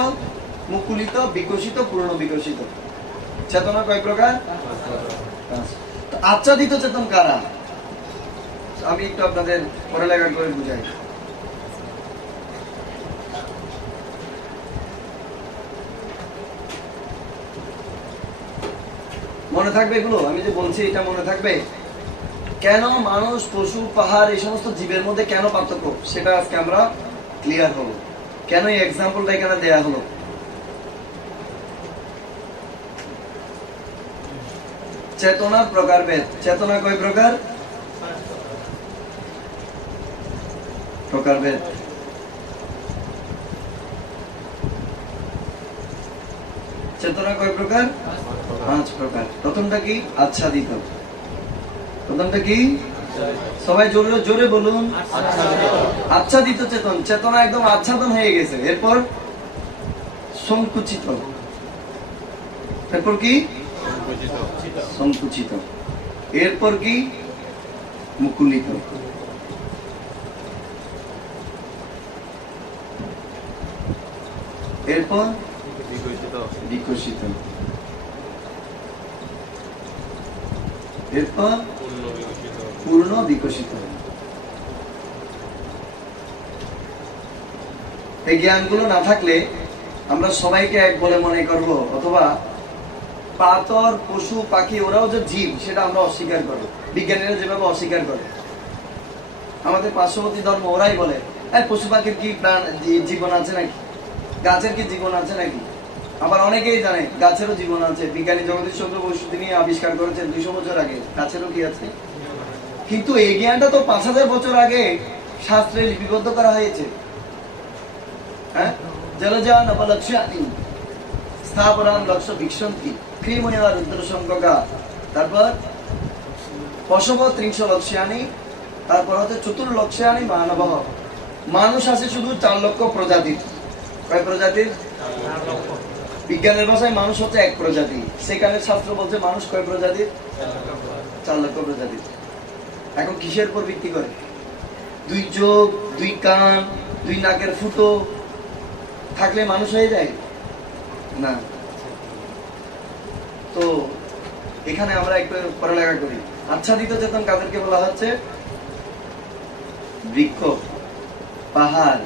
মুকুলিত, বিকশিত, পূর্ণ বিকশিত। চেতনা কয় প্রকার? 5। তো আচ্ছাদিত চেতন কারা? আমি একটু আপনাদের পড়ালেখা করে বুঝাই। মনে থাকবে এগুলো আমি যে বলছি, এটা মনে থাকবে? কেন মানুষ, পশু, পাহাড় এই সমস্ত জীবের মধ্যে কেন পার্থক্য সেটা আজকে আমরা ক্লিয়ার হলো। কেন এই এক্সাম্পলটা এখানে দেয়া হলো? চেতনার প্রকারভেদ। চেতনা কয় প্রকার? প্রকারভেদ। চেতনা কয় প্রকার? 5 প্রকার। প্রথমটা কি? আচ্ছাদিত। প্রথমটা কি? সবাই জোরে জোরে বলুন। আচ্ছাদিত চেতন। চেতনা একদম আচ্ছাদন হয়ে গেছে। এরপর সংকুচিত। এরপর কি? সংকুচিত। এরপর কি? মুকুলিত। এরপর বিকশিত। এরপর পূর্ণ বিকশিত। এই জ্ঞানগুলো না থাকলে আমরা সবাইকে এক বলে মনে করব, অথবা পাথর, পশু, পাখি ওরাও যে জীব সেটা আমরা অস্বীকার করব। বিজ্ঞানীরা যেভাবে অস্বীকার করে, আমাদের পার্শ্ববর্তী ধর্ম ওরাই বলে পশু পাখির কি প্রাণ জীবন আছে নাকি, গাছের কি জীবন আছে নাকি। আবার অনেকেই জানে গাছেরও জীবন আছে। বিজ্ঞানী জগদীশ চন্দ্র বসু তিনি আবিষ্কার করেছেন 200 বছর আগে গাছেরও কি আছে। কিন্তু এই জ্ঞানটা তো 5000 বছর আগে শাস্ত্রে লিপিবদ্ধ করা হয়েছে। হ্যাঁ, জলজান অবলক্ষ্যানি স্থাবরান লক্ষ্য ভিক্ষন্তি ক্রিময়া রুদ্র সংজ্ঞা। তারপর পশব 300 লক্ষ্যানি। তারপর হচ্ছে চতুর্লক্ষ্যানি মানব। মানুষ আছে শুধু 4 লক্ষ প্রজাতির। কয় প্রজাতির? বিজ্ঞানের ভাষায় মানুষ হচ্ছে 1 প্রজাতি। সেখানে শাস্ত্র বলছে মানুষ কয় প্রজাতির? 4 লক্ষ প্রজাতির। এখন কিসের উপর ভিত্তি করে? 2 চোখ, 2 কান, 2 নাকের ফুটো থাকলে মানুষ হয়ে যায় না। তো এখানে আমরা একটু পড়ালেখা করি। আচ্ছাদিত চেতন কাদেরকে বলা হচ্ছে? বৃক্ষ, পাহাড়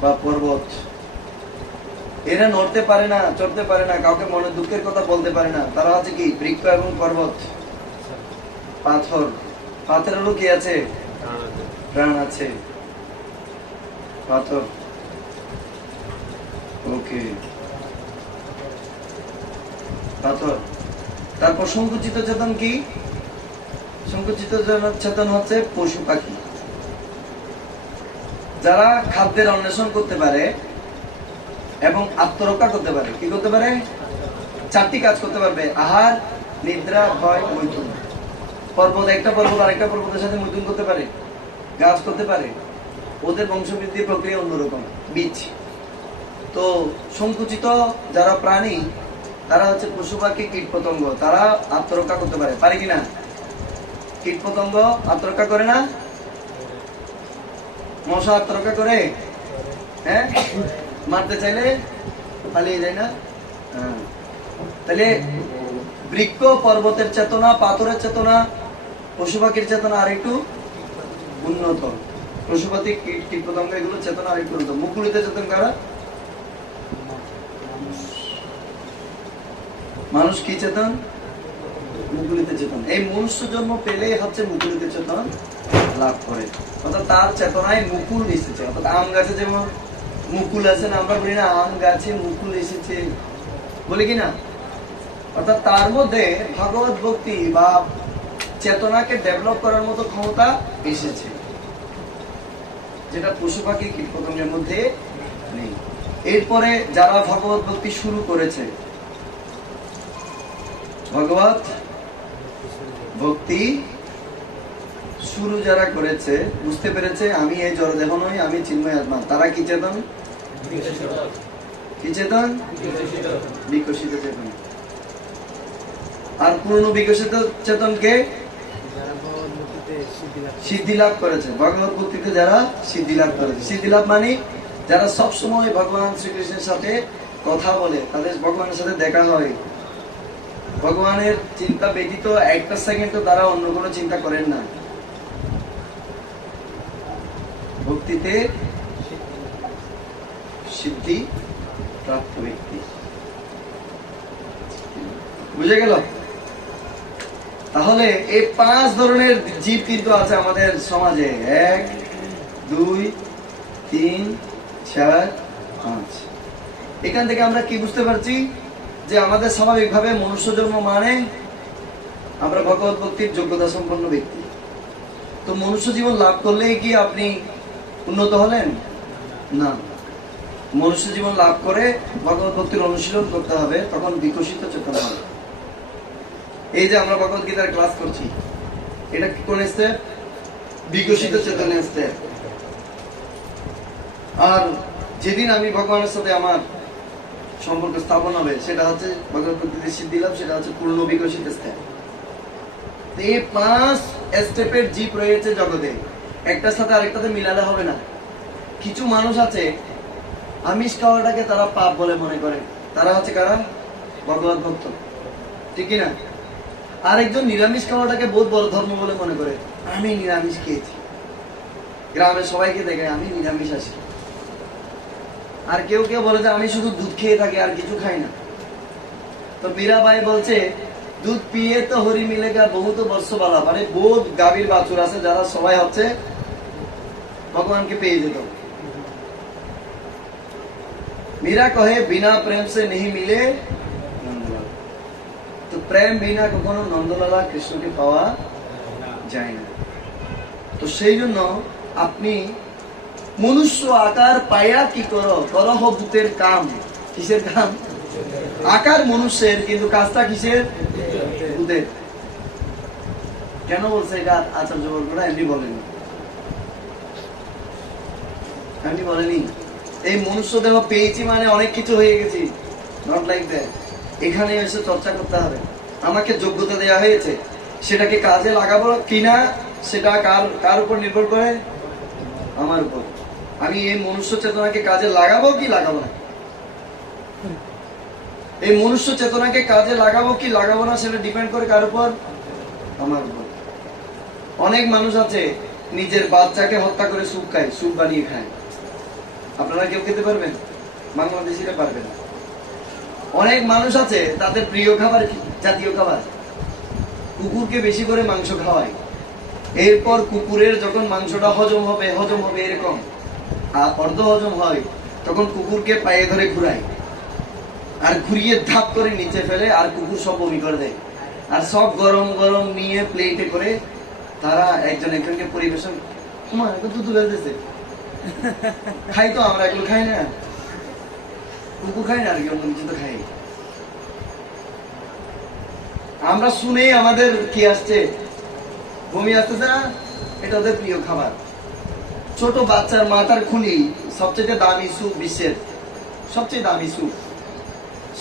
বা পর্বত। এরা নড়তে পারে না, চড়তে পারে না, কাউকে মনে দুঃখের কথা বলতে পারে না। তারা হচ্ছে কি? বৃক্ষ এবং পর্বত। পাথর, পাথরেরও কি আছে? প্রাণ আছে। পাথর, ওকে, পাথর। তারপর সংকুচিত চেতন কি? সংকুচিত চেতন হচ্ছে পশু পাখি, যারা খাদ্যের অন্বেষণ করতে পারে এবং আত্মরক্ষা করতে পারে। কি করতে পারে? 4টি কাজ করতে পারবে: আহার, নিদ্রা, ভয়, মৈথুন। পর্বত, একটা পর্বত আরেকটা পর্বতের সাথে মৈথুন করতে পারে, গাছ করতে পারে। ওদের বংশবৃদ্ধির প্রক্রিয়া অন্যরকম, বীজ। তো সংকুচিত যারা প্রাণী তারা হচ্ছে পশু পাখি, কীট পতঙ্গ। তারা আত্মরক্ষা করতে পারে। পারে কিনা? কীট পতঙ্গ আত্মরক্ষা করে না? মশা আত্মরক্ষা করে? হ্যাঁ, মারতে চাইলে পালিয়ে যায় না? হ্যাঁ। তাহলে বৃক্ষ পর্বতের চেতনা, পাথরের চেতনা, পশু পাখির চেতনা আর একটু উন্নত। পশু পাখি, কীট পতঙ্গ এগুলো চেতনা আর একটু উন্নত। মুকুলিতে চেতন কারা? মানুষ কি চেতন? মুকুলিতে চেতন। এই মনুষ্য জন্ম পেলেই হচ্ছে মুকুলিতে চেতন লাভ করে, অর্থাৎ তার চেতনায় মুকুল এসেছে। অর্থাৎ আম গাছে যেমন মুকুল আছে না, আমরা বলি না আম গাছে মুকুল এসেছে, বলি কি না? অর্থাৎ তার মধ্যে ভগবত ভক্তি বা চেতনাকে ডেভেলপ করার মতো ক্ষমতা এসেছে, যেটা পশু পাখি কীট পতঙ্গের মধ্যে নেই। এরপরে যারা ভগবত ভক্তি শুরু করেছে, ভগবত ভক্তি শুরু যারা করেছে, বুঝতে পেরেছে আমি এই জড়দেহ নই, আমি চিন্ময় আত্মা, তারা কি চেতন? কি চেতন? বিকশিত চেতন। আর পূর্ণ বিকশিত চেতনকে সিদ্ধি লাভ করেছে। ভগবত ভক্তিতে যারা সিদ্ধি লাভ করেছে, সিদ্ধি লাভ মানে যারা সবসময় ভগবান শ্রীকৃষ্ণের সাথে কথা বলে, তাদের ভগবানের সাথে দেখা হয়, ভগবানের চিন্তা ব্যতীত একটা সেকেন্ডও তারা অন্য কোনো চিন্তা করেন না। ভক্তিতে সিদ্ধি প্রাপ্ত ব্যক্তি। বুঝে গেল? তাহলে এই 5 ধরনের জীব কিন্তু আছে আমাদের সমাজে। 1, 2, 3, 4, 5। এখান থেকে আমরা কি বুঝতে পারছি? যে আমাদের স্বাভাবিকভাবে মনুষ্য জন্ম মানে আমরা ভগবত ভক্তির যোগ্যতা সম্পন্ন ব্যক্তি। তো মনুষ্য জীবন লাভ করলেই কি আপনি উন্নত হলেন? না, মনুষ্য জীবন লাভ করে ভগবত ভক্তির অনুশীলন করতে হবে, তখন বিকশিত চেতনা হবে। এই যে আমরা ভগবত গীতার ক্লাস করছি, এটা কোন স্টেপ? বিকশিত চেতনের স্টেপ। আর যেদিন আমি ভগবানের সাথে আমার সম্পর্ক স্থাপন হবে, সেটা হচ্ছে ভগবত ভক্তিতে সিদ্ধি লাভ, সেটা হচ্ছে পূর্ণ বিকশিত স্টেপ। এই 5 স্টেপের জীব রয়েছে জগতে, একটার সাথে আরেকটাতে মিলালে হবে না। কিছু মানুষ আছে আমিষ খাওয়াটাকে তারা পাপ বলে মনে করে, তারা হচ্ছে কারা? ভগবত ভক্ত, ঠিক না? আরেকজন নিরামিষ খাওয়াটাকে বহুত বড় ধর্ম বলে মনে করে, আমি নিরামিষ খেয়েছি, গ্রামের সবাইকে দেখে আমি নিরামিষ আছি। আর কেউ কেউ বলে যে আমি শুধু দুধ খেয়ে থাকি, আর কিছু খাই না। তো মীরাবাই বলছে দুধ পিয়ে তো হরি মিলেগা বহুত বর্ষ বালা, মানে বহুত গাভীর বাছুর আছে যারা সবাই হচ্ছে ভগবানকে পেয়ে যেত। মীরা কহে বিনা প্রেম সে নেই মিলে নন্দলাল। তো প্রেম বিনা কখনো নন্দলালা কৃষ্ণকে পাওয়া যায় না। তো সেই জন্য আপনি মনুষ্য আকার পায়া কি করো, করহ ভূতের কাম। কিসের কাম? আকার মনুষ্যের, কিন্তু কাজটা কিসের? ভূতের। কেন বলছে এটা আচার্য বর্গরা? এমনি বলেনি, এমনি বলেনি। এই মনুষ্য দেহ পেয়েছি মানে অনেক কিছু হয়ে গেছি, নট লাইক দ্যাট। এখানে এসে চর্চা করতে হবে। আমাকে যোগ্যতা দেওয়া হয়েছে, সেটাকে কাজে লাগাবো কিনা সেটা কার উপর নির্ভর করে? আমার উপর। আমি এই মনুষ্য চেতনাকে কাজে লাগাবো কি লাগাবো না, এই মনুষ্য চেতনাকে কাজে লাগাবো কি লাগাবো না, সেটা ডিপেন্ড করে কার উপর? আমার উপর। অনেক মানুষ আছে নিজের বাচ্চাকে হত্যা করে স্যুপ খায়, স্যুপ বানিয়ে খায়। আপনারা কেউ খেতে পারবেন? বাংলাদেশিরা পারবে না। অনেক মানুষ আছে তাদের প্রিয় খাবার জাতীয় খাবার কুকুরকে বেশি করে মাংস খাওয়ায়, এরপর কুকুরের যখন মাংসটা হজম হবে এরকম, আর অর্ধ হজম হয়, তখন কুকুরকে পায়ে ধরে ঘুরায়, আর ঘুরিয়ে ধাপ করে নিচে ফেলে, আর কুকুর সব বমি করে দেয়। আর সব গরম গরম নিয়ে প্লেটে করে তারা একজন একজনকে পরিবেশন। দুধ ফেলতেছে, খাই তো আমরা, এগুলো খাই না, কুকুর খাই না, আর কি অন্য কিছু তো খাই। আমরা শুনেই আমাদের কি আসছে? বমি আসতেছে না? এটা ওদের প্রিয় খাবার। ছোট বাচ্চার মাথার খুলি সবচেয়ে দামি স্যুপ, বিশ্বের সবচেয়ে দামি স্যুপ।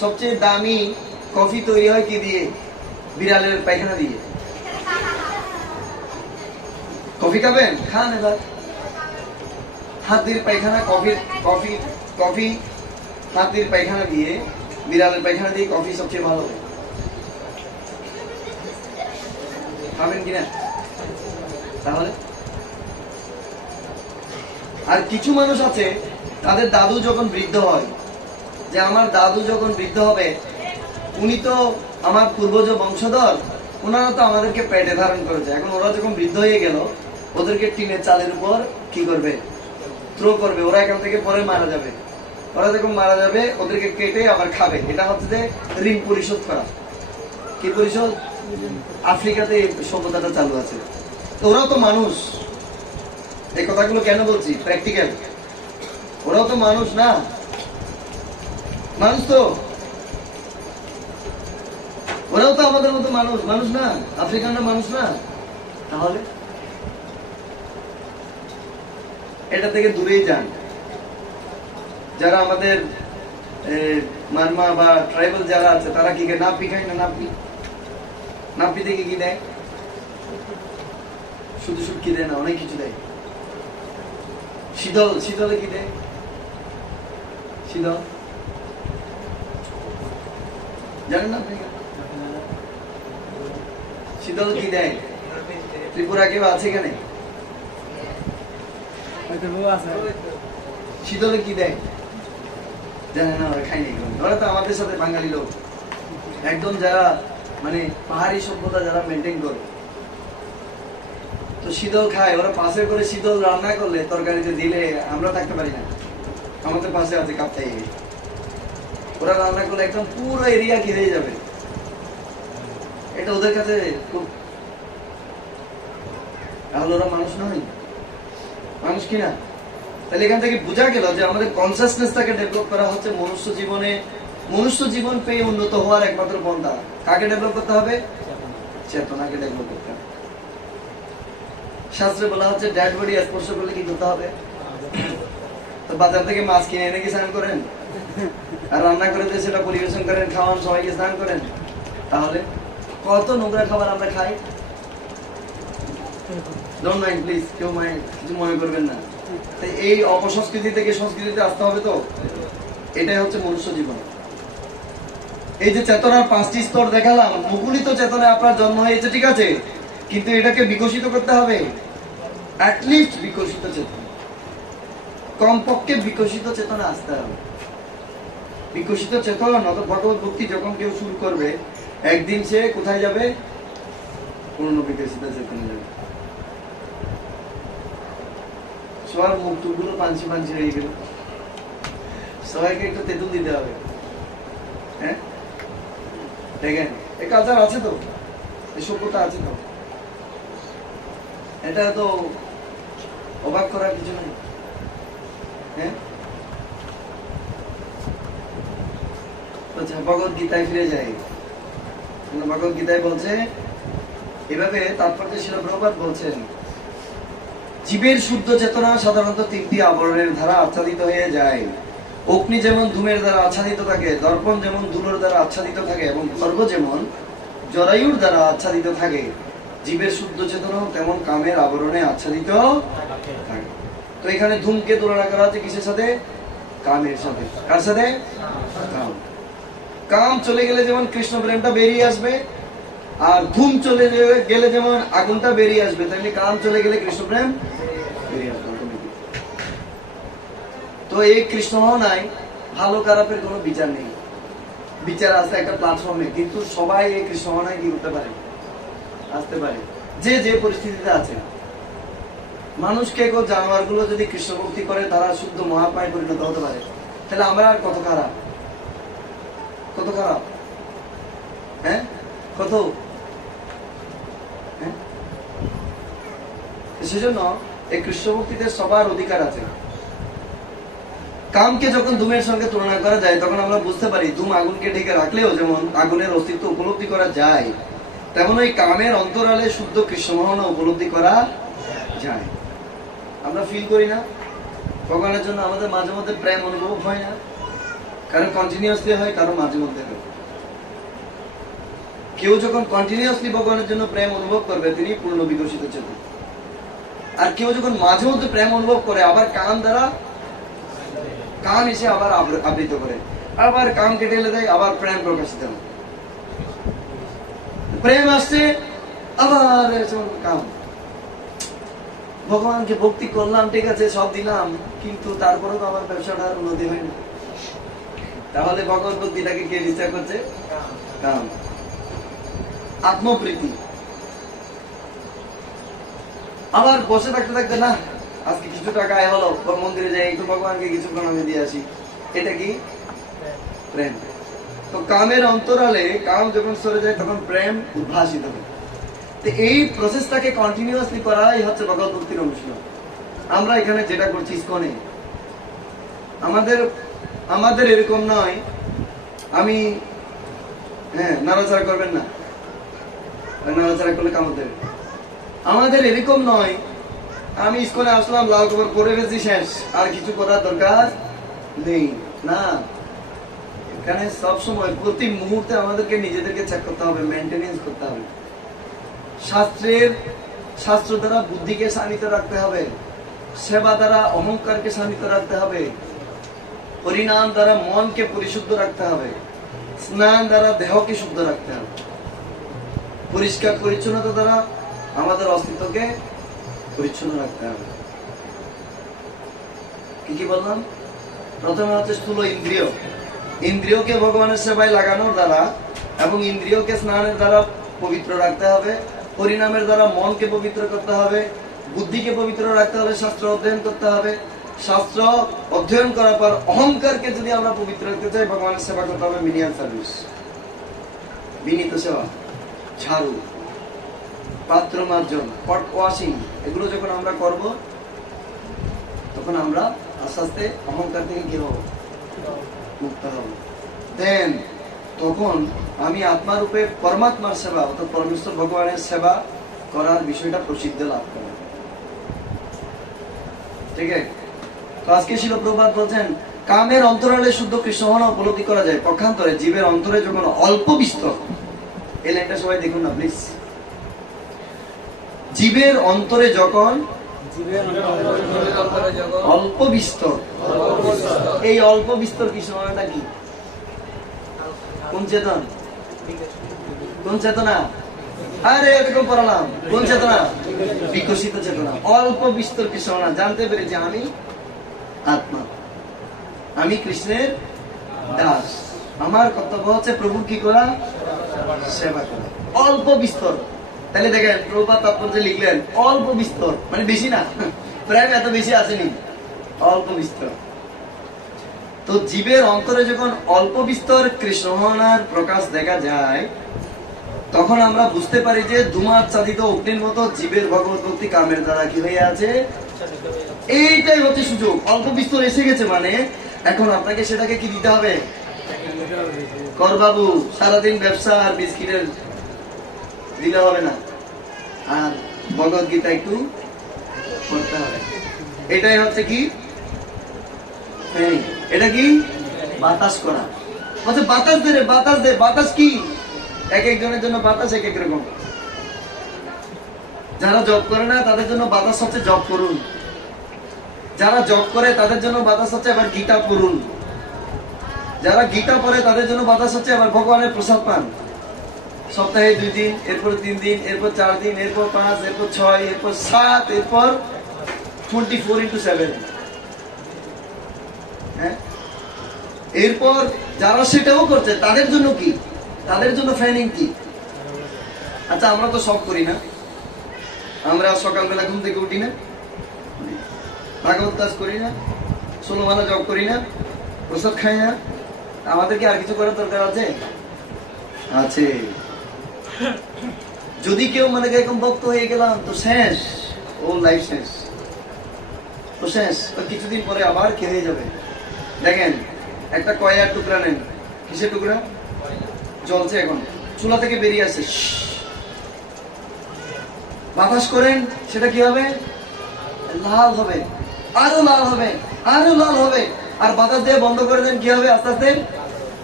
সবচেয়ে দামি কফি তৈরি হয় কি দিয়ে? বিড়ালের পায়খানা দিয়ে। কফি খাবেন? খান এবার। হাতির পায়খানা কফি কফি কফি হাতির পায়খানা দিয়ে, বিড়ালের পায়খানা দিয়ে কফি সবচেয়ে ভালো। খাবেন কিনা? তাহলে আর কিছু মানুষ আছে তাদের দাদু যখন বৃদ্ধ হয়, যে আমার দাদু যখন বৃদ্ধ হবে, উনি তো আমার পূর্বজ বংশধর, ওনারা তো আমাদেরকে পেটে ধারণ করেছে, এখন ওরা যখন বৃদ্ধ হয়ে গেল, ওদেরকে টিনের চালের উপর কি করবে? থ্রো করবে, ওরা এখান থেকে পরে মারা যাবে। ওরা যখন মারা যাবে ওদেরকে কেটে আবার খাবে। এটা হচ্ছে যে ঋণ পরিশোধ করা। কি পরিশোধ? আফ্রিকাতে এই সভ্যতাটা চালু আছে। তো ওরাও তো মানুষ। এই কথাগুলো কেন বলছি? প্র্যাকটিক্যাল। ওরাও তো মানুষ না? মানুষ তো, ওরাও তো আমাদের মতো মানুষ, মানুষ না? আফ্রিকানরা মানুষ না? তাহলে এটা থেকে দূরেই যান। যারা আমাদের মারমা বা ট্রাইবাল যারা আছে, তারা কি খায়? নাপি খায় না? নাপি, নাপি থেকে কি দেয়? শুধু শুধু কি দেয় না, অনেক কিছু দেয়। শীতল, শীতলে কি দেয়? শীতল জানেন না আপনি? শীতল কি দেয়? ত্রিপুরা কেউ আছে এখানে? শীতলে কি দেয় জানে না? ওরা খায়নি। ওরা তো আমাদের সাথে বাঙালি লোক, একদম যারা মানে পাহাড়ি সভ্যতা যারা মেনটেন করে, তো শীতল খায়। ওরা পাশে করে শীতল রান্না করলে তরকারিতে দিলে আমরা থাকতে পারি না। আমাদের পাশে আছে কাপ্তাই, ওরা রান্না করলে একদম পুরো এরিয়া কি হয়ে যাবে। এটা ওদের কাছে খুব, তাহলে ওরা মানুষ নয়? মানুষ কিনা? তাহলে এখান থেকে বোঝা গেল যে আমাদের কনসাসনেসটাকে ডেভেলপ করা হচ্ছে মনুষ্য জীবনে। মনুষ্য জীবন পেয়ে উন্নত হওয়ার একমাত্র পন্থা কাকে ডেভেলপ করতে হবে? চেতনাকে ডেভেলপ করতে হবে। শাস্ত্রে বলা হচ্ছে ডেড বডি স্পর্শ করলে কি করতে হবে? তো বাজার থেকে মাছ কিনে এনে কি স্নান করেন? আর রান্না করে দিয়ে সেটা পরিবেশন করেন, খাওয়ান, সবাইকে স্নান করেন। তাহলে কত নোংরা খাবার আমরা খাই। ডোন্ট মাইন্ড প্লিজ, কেউ কিছু মনে করবেন না। এই অপসংস্কৃতি থেকে সংস্কৃতিতে আসতে হবে। তো এটাই হচ্ছে মনুষ্য জীবন। এই যে চেতনার 5টি স্তর দেখালাম, মুকুলিত চেতনায় আপনার জন্ম হয়েছে, ঠিক আছে, কিন্তু এটাকে বিকশিত করতে হবে। অ্যাটলিস্ট বিকশিত চেতনা, কমপক্ষে বিকশিত চেতনা আসতে হবে। বিকশিত চেতনা নত ভগবত ভক্তি যখন কেউ শুরু করবে, একদিন সে কোথায় যাবে? পূর্ণ বিকশিত চেতনা যাবে। সবার মুখ টুকগুলো পাঞ্চি পাঞ্চি হয়ে গেল, সবাইকে একটু তেঁতুল দিতে হবে। হ্যাঁ, দেখেন এই কালচার আছে তো, এই সভ্যতা আছে তো, এটা তো অবাক করার কিছু নেই। হ্যাঁ, ভগবত গীতায় ফিরে যায়। ভগবত গীতায় বলছে এভাবে, তাৎপর্য ছিল প্রভুপাদ বলছেন, জীবের শুদ্ধ চেতনা সাধারণত 3টি আবরণের দ্বারা আচ্ছাদিত হয়ে যায়। অগ্নি যেমন ধূমের দ্বারা আচ্ছাদিত থাকে, দর্পণ যেমন ধুলোর দ্বারা আচ্ছাদিত থাকে, এবং খর্গ যেমন জরায়ুর দ্বারা আচ্ছাদিত থাকে, জীবের শুদ্ধ চেতনা তেমন কামের আবরণে আচ্ছাদিত থাকে। তো এখানে ধূমকে তুলনা করা হচ্ছে কিসের সাথে? কামের সাথে। কার সাথে? কাম। কাম চলে গেলে যেমন কৃষ্ণ প্রেমটা বেরিয়ে আসবে, আর ধূম চলে গেলে যেমন আগুনটা বেরিয়ে আসবে, তেমনি কাম চলে গেলে কৃষ্ণ প্রেম বেরিয়ে আসবে। তো এই কৃষ্ণ নাই, ভালো খারাপের কোনো বিচার নেই। বিচার আছে একটা প্ল্যাটফর্মে, কিন্তু সবাই এই কৃষ্ণ নাই কি করতে পারে? আসতে পারে, যে যে পরিস্থিতিতে আছে। মানুষকে জানোয়ার গুলো যদি কৃষ্ণ ভক্তি করে, তারা শুদ্ধ মহাত্মায় পরিণত হতে পারে। তাহলে আমরা আর কত খারাপ, কত খারাপ। হ্যাঁ, কত। সেজন্য এই কৃষ্ণ ভক্তিতে সবার অধিকার আছে। কামকে যখন ধূমের সঙ্গে তুলনা করা যায়, তখন আমরা বুঝতে পারি ধূম আগুনকে ঢেকে রাখলেও যেমন আগুনের অস্তিত্ব উপলব্ধি করা যায়, তেমন ওই কামের অন্তরালে শুদ্ধ কৃষ্ণ মোহন উপলব্ধি করা যায়। আমরা ফিল করি না ভগবানের জন্য? আমাদের মাঝে মধ্যে প্রেম অনুভব হয় না? কারণ কন্টিনিউয়াসলি হয়, কারণ মাঝে মধ্যে হয়। কেউ যখন কন্টিনিউয়াসলি ভগবানের জন্য প্রেম অনুভব করবে, তিনি পূর্ণ বিকশিত চেতনা। আর কেউ যখন মাঝে মধ্যে প্রেম অনুভব করে, আবার কাম এসে আবার আবৃত করে, আবার কাম কেটে এলে দেয়, আবার প্রেম প্রকাশিত হয়। প্রেম আসছে, আবার কাম। ভগবানকে ভক্তি করলাম, ঠিক আছে, সব দিলাম, কিন্তু তারপরেও তো আমার ব্যবসাটার উন্নতি হয় না। তাহলে ভগবত ভক্তিটাকে কে ডিস্টার্ব করছে? কাম, আত্মপ্রীতি। আবার বসে থাকতে থাকতে, না আজকে কিছু টাকা আয় হলো, মন্দিরে যাই, একটু ভগবানকে কিছু প্রণামী দিয়ে আসি, এটা কি? প্রেম। তো কামের অন্তরালে কাম যখন সরে যায় তখন প্রেম উদ্ভাসিত হয়। তো এই প্রসেসটাকে কন্টিনিউয়াসলি করাই হচ্ছে ভগবত ভক্তির অনুশীলন। আমরা এখানে যেটা করছি ইসকনে, আমাদের এরকম নয়, আমি নাড়াচাড়া করবেন না, নাড়াচাড়া করলে কামড় দেবে। আমাদের এরকম নয়, আমি ইসকনে আসলাম, লাল কবর পরে গেছি, শেষ, আর কিছু করার দরকার নেই। না, এখানে সবসময় প্রতি মুহূর্তে আমাদেরকে নিজেদেরকে চেক করতে হবে, মেনটেনেন্স করতে হবে। শাস্ত্র দ্বারা বুদ্ধিকে শানিত রাখতে হবে, সেবা দ্বারা অহংকারকে শানিত রাখতে হবে, পরিণাম দ্বারা মনকে পরিশুদ্ধ রাখতে হবে, স্নান দ্বারা দেহকে শুদ্ধ রাখতে হবে, পরিষ্কার পরিচ্ছন্নতা দ্বারা আমাদের অস্তিত্বকে পরিচ্ছন্ন রাখতে হবে। কি বললাম? প্রথমে হচ্ছে স্থূল ইন্দ্রিয়। ইন্দ্রিয়কে ভগবানের সেবায় লাগানোর দ্বারা এবং ইন্দ্রিয়কে স্নানের দ্বারা পবিত্র রাখতে হবে, পরিণামের দ্বারা মনকে পবিত্র করতে হবে, বুদ্ধিকে পবিত্র রাখতে হলে শাস্ত্র অধ্যয়ন করতে হবে, শাস্ত্র অধ্যয়ন করার পর অহংকারকে যদি আমরা পবিত্র রাখতে চাই, ভগবানের সেবা করতে হবে, মিনিয়ান সার্ভিস, বিনীত সেবা, ঝাড়ু, পাত্র মার্জন, পট ওয়াশিং, এগুলো যখন আমরা করব তখন আমরা আস্তে আস্তে অহংকার থেকে কি হব? মুক্ত হব। দেন তখন আমি আত্মারূপে পরমাত্মার সেবা অর্থাৎ পরমেশ্বর ভগবানের সেবা করার বিষয়টা প্রসিদ্ধ লাভ করে। ঠিক আছে? তো আজকে শিল প্রভুপাদ বলছেন, কামের অন্তরালে শুদ্ধ কৃষ্ণ উপলব্ধি করা যায় পক্ষান্তরে জীবের অন্তরে যখন অল্প বিস্তর, এই লাইনটা সবাই দেখুন না প্লিজ, জীবের অন্তরে যখন অল্প বিস্তর, এই অল্প বিস্তর কৃষ্ণটা কি? কোন চেতন? কোন চেতনা? আরে এরকম পড়ালাম, কোন চেতনা? বিকশিত চেতনা। অল্প বিস্তর কৃষ্ণ জানতে পেরেছি আমি আত্মা, আমি কৃষ্ণের দাস, আমার কর্তব্য হচ্ছে প্রভু কি করা? সেবা করা। অল্প বিস্তর। তাহলে দেখেন প্রভুপাদ তাৎপর্য লিখলেন অল্প বিস্তর, মানে বেশি না, প্রায় এত বেশি আসেনি, অল্প বিস্তর। তো জীবের অন্তরে যখন অল্প বিস্তর কৃষ্ণহনার প্রকাশ দেখা যায়, তখন আমরা বুঝতে পারি যে ধূমাচ্ছাদিত অগ্নির মতো জীবের ভগবত ভক্তি কামের দ্বারা কি হয়ে আছে। এইটাই হচ্ছে সুযোগ। অল্প বিস্তর এসে গেছে মানে এখন আপনাকে সেটাকে কি দিতে হবে? কর বাবু, সারাদিন ব্যবসা আর বিস্কিটের দিলে হবে না, আর ভগবত গীতা একটু পড়তে হবে। এটাই হচ্ছে কি? এটা কি? বাতাস করা। বলছে বাতাস দে রে, বাতাস দে। বাতাস কি? এক একজনের জন্য বাতাস এক এক রকম। যারা জব করে না তাদের জন্য বাতাস হচ্ছে জব করুন, যারা জব করে তাদের জন্য বাতাস হচ্ছে আবার গীতা পড়ুন, যারা গীতা পড়ে তাদের জন্য বাতাস হচ্ছে আবার ভগবানের প্রসাদ পান। সপ্তাহে 2 দিন, এরপর 3 দিন, এরপর 4 দিন, এরপর 5, এরপর 6, এরপর 7, এরপর 24x7। হ্যাঁ, এরপর যারা সেটাও করছে তাদের জন্য কি? তাদের জন্য ফ্যানিং কি? আচ্ছা, আমরা তো সব করি না, আমরা সকালবেলা ঘুম থেকে উঠি না, ভাগবত কাজ করি না, 16 মালা জপ করি না, প্রসাদ খাই না, আমাদেরকে আর কিছু করার দরকার আছে? আছে। যদি কেউ মনে করে এরকম ভক্ত হয়ে গেলাম তো শেষ, ও লাইফ শেষ, তো শেষ। কিছুদিন পরে আবার কি হয়ে যাবে? দেখেন, একটা কয়লার টুকরা নেন, কিসের টুকরা? জ্বলছে, এখন চুলা থেকে বেরিয়ে আসছে, বাতাস করেন, সেটা কি হবে? লাল হবে, আরো লাল হবে, আরো লাল হবে। আর বাতাস দিয়ে বন্ধ করে দেন, কি হবে? আস্তে আস্তে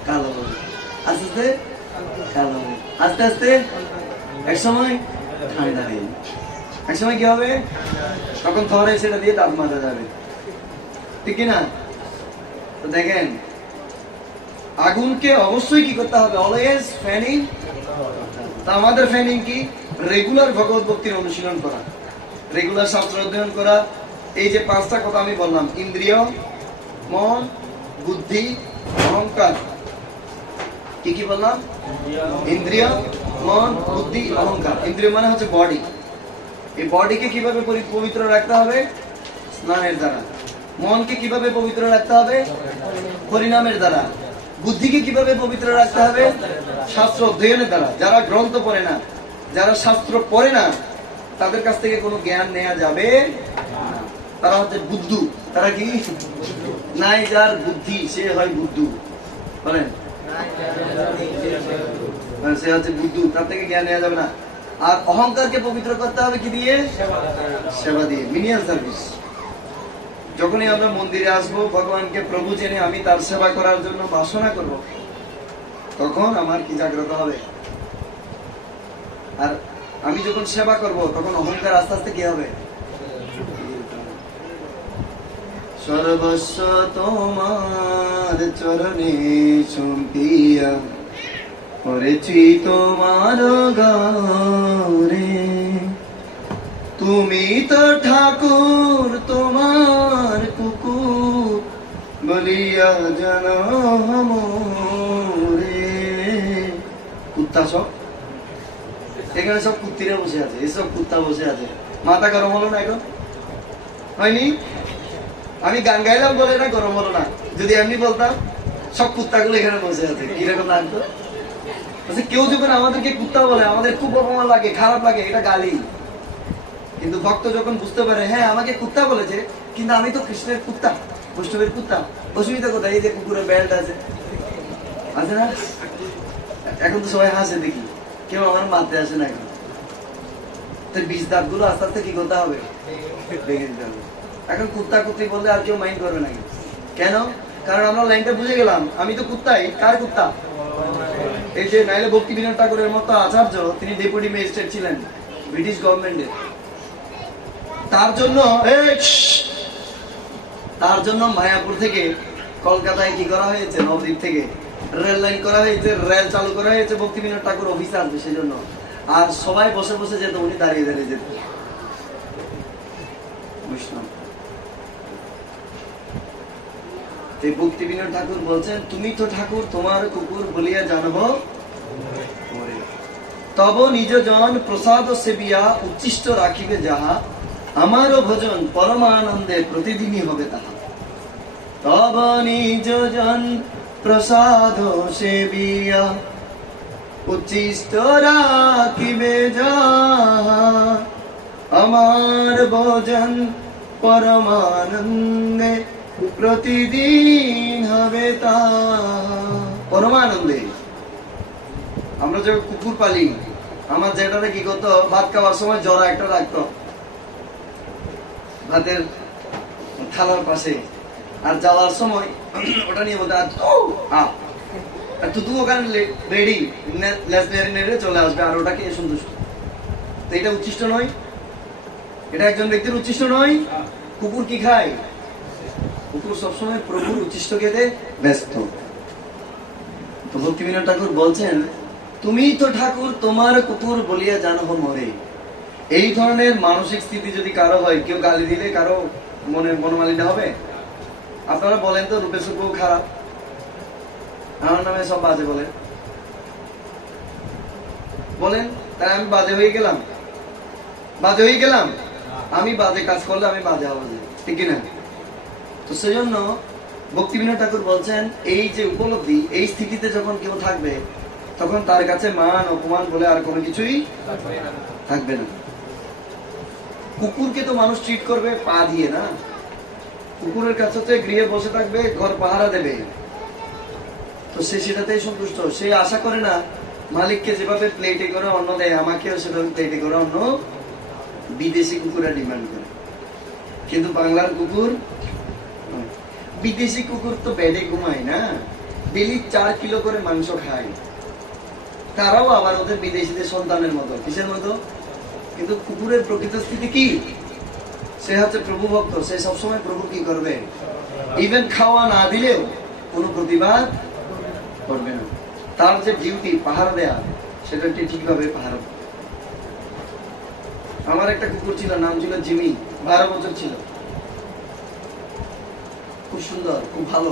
কালো হবে, আস্তে আস্তে কালো হবে, আস্তে আস্তে এক সময় ঠান্ডা হয়ে যাবে। একসময় কি হবে? তখন থরে সেটা দিয়ে দাঁত মাজা যাবে, ঠিক কিনা? তো দেখেন, আগুনকে অবশ্যই কি করতে হবে? অলওয়েজ ফ্যানিং। তা আমাদের ফ্যানিং কি? রেগুলার ভগবত ভক্তির অনুশীলন করা, রেগুলার শাস্ত্র অধ্যয়ন করা। এই যে পাঁচটা কথা আমি বললাম, ইন্দ্রিয়, মন, বুদ্ধি, অহংকার। কি কি বললাম? ইন্দ্রিয়, মন, বুদ্ধি, অহংকার। ইন্দ্রিয় মানে হচ্ছে বডি। এই বডিকে কিভাবে পবিত্র রাখতে হবে? স্নানের দ্বারা। মনকে কিভাবে পবিত্র রাখতে হবে? হরিনামের দ্বারা। বুদ্ধিকে কিভাবে পবিত্র রাখতে হবে? শাস্ত্র অধ্যয়নের দ্বারা। যারা গ্রন্থ পড়ে না, যারা শাস্ত্র পড়ে না, তাদের কাছ থেকে কোনো জ্ঞান নেওয়া যাবে না। তারা হচ্ছে বুদ্ধু। তারা কি? নাই যার বুদ্ধি সে হয় বুদ্ধু। বলেন, সে হচ্ছে বুদ্ধু, তার থেকে জ্ঞান নেওয়া যাবে না। আর অহংকারকে পবিত্র করতে হবে কি দিয়ে? সেবা দিয়ে, মিনিয়াল সার্ভিস। যখনই আমরা মন্দিরে আসবো, ভগবানকে প্রভু জেনে আমি তার সেবা করার জন্য বাসনা করব, তখন আমার কি জাগ্রত হবে? আর আমি যখন সেবা করব, তখন অহংকার আস্তে আস্তে কি হবে? সর্বস্ব তোমার চরণে সম্পিয়া করেছি তোমার গৌরে। তুমি তো ঠাকুর, তোমার কুকুর বলিয়া জানো মোরে। কুত্তা সব এখানে, সব কুত্তিরা বসে আছে, এসব কুত্তা বসে আছে। মাথা গরম হলো না এখন? হয়নি? আমি গান গাইলাম বলে না গরম হলো না? যদি এমনি বলতাম, সব কুত্তাগুলো এখানে বসে আছে, কিরকম লাগতো? কেউ যখন আমাদেরকে কুত্তা বলে, আমাদের খুব অপমান লাগে, খারাপ লাগে, এটা গালি। কিন্তু ভক্ত যখন বুঝতে পারে, হ্যাঁ আমাকে কুত্তা বলেছে, কিন্তু আমি তো কৃষ্ণের কুত্তা, বৈষ্ণবের কুত্তা, অসুবিধা কোথায়? এই যে কুকুরের বেল্ট আছে, আছে না? এখন তো সবাই হাসে দেখি, কেউ আমার মারতে আসে না এখন। তো বীজ দাঁত গুলো আস্তে আস্তে কি করতে হবে? দেখে দিতে হবে। এখন কুত্তা কুত্তি বললে আর কেউ মাইন্ড করবে না। কেন? কারণ আমরা লাইনটা বুঝে গেলাম, আমি তো কুত্তাই। কার কুত্তা? এই যে নাইলে ভক্তি বিনোদ ঠাকুরের মতো আচার্য, তিনি ডেপুটি ম্যাজিস্ট্রেট ছিলেন ব্রিটিশ গভর্নমেন্টের। তার জন্য মায়াপুর থেকে কলকাতায় কি করা হয়েছে? নবদ্বীপ থেকে রেল লাইন করা হয়েছে, রেল চালু করা হয়েছে। ভক্তি বিনোদ ঠাকুর অফিসে আসবে সেজন্য। আর সবাই বসে বসে যেত, উনি দাঁড়িয়ে দাঁড়িয়ে যেত। বৈষ্ণব। ভক্তি বিনোদ ঠাকুর বলছেন, তুমি তো ঠাকুর, তোমার কুকুর বলিয়া জানব তব নিজ জন প্রসাদ সেবিয়া উচ্ছিষ্ট রাখিবে যাহা, আমারও ভজন পরমানন্দে প্রতিদিনই হবে তাহা। তব নিজ জন প্রসাদ সেবিয়া উচ্ছিষ্ট রাখিবে যাহা, আমার ভজন পরমানন্দে প্রতিদিন হবে তা। পরমানন্দে। আমরা যখন কুকুর পালি, আমার যেটাতে কি করতো, ভাত খাওয়ার সময় জরা একটা রাখতো ভাতের থালার পাশে, আর যাওয়ার সময় ওটা নিয়ে বলতে আর তুতু ওখানে রেডি, নেড়ে চলে আসবে, আর ওটাকে সন্তুষ্ট। তো এটা উচ্ছিষ্ট নয়? এটা একজন ব্যক্তির উচ্ছিষ্ট নয়? কুকুর কি খায়? কুকুর সবসময় প্রভুর উচ্ছিষ্ট খেতে ব্যস্ত। তো ভক্তি বিনোদ ঠাকুর বলছেন, তুমি তো ঠাকুর, তোমার কুকুর বলিয়া জানো মরে। এই ধরনের মানসিক স্থিতি যদি কারো হয়, কেউ গালি দিলে কারো মনে মনোমালিন্য হবে? আপনারা বলেন তো, রূপেশ বউ খারাপ, আমার নামে সব বাজে বলেন, বলেন, তাই আমি বাজে হয়ে গেলাম? বাজে হয়ে গেলাম? আমি বাজে কাজ করলে আমি বাজে হবো, ঠিক কিনা? তো সেজন্য ভক্তি বিনোদ ঠাকুর বলছেন, এই যে উপলব্ধি, এই স্থিতিতে যখন কেউ থাকবে, তখন তার কাছে মান অপমান বলে আর কোনো কিছুই থাকবে না। কুকুরকে তো মানুষ ট্রিট করবে পা দিয়ে না। কুকুরের কাছে তো গৃহে বসে থাকবে, ঘর পাহারা দেবে, তো সে সেটাতেই সন্তুষ্ট। সে আশা করে না মালিককে যেভাবে প্লেটে করে অন্ন দেয়, আমাকেও সেভাবে প্লেটে করে অন্ন বিদেশি কুকুরা ডিমান্ড করে। কিন্তু বাংলার কুকুর, বিদেশি কুকুর তো বেডে ঘুমায় না, ডেলি 4 কিলো করে মাংস খায়। তারাও আবার ওদের বিদেশিদের সন্তানের মতো। কিসের মতো? কিন্তু কুকুরের প্রকৃত স্থিতি কি? সে হচ্ছে প্রভু ভক্ত, সে সবসময় প্রভু কি করবে? ইভেন খাওয়া না দিলেও কোনো প্রতিবাদ করবে না। তার যে ডিউটি পাহারা দেয়া, সেটা ঠিকভাবে পাহারা দেয়। আমার একটা কুকুর ছিল, নাম ছিল জিমি, 12 বছর ছিল, খুব সুন্দর, খুব ভালো।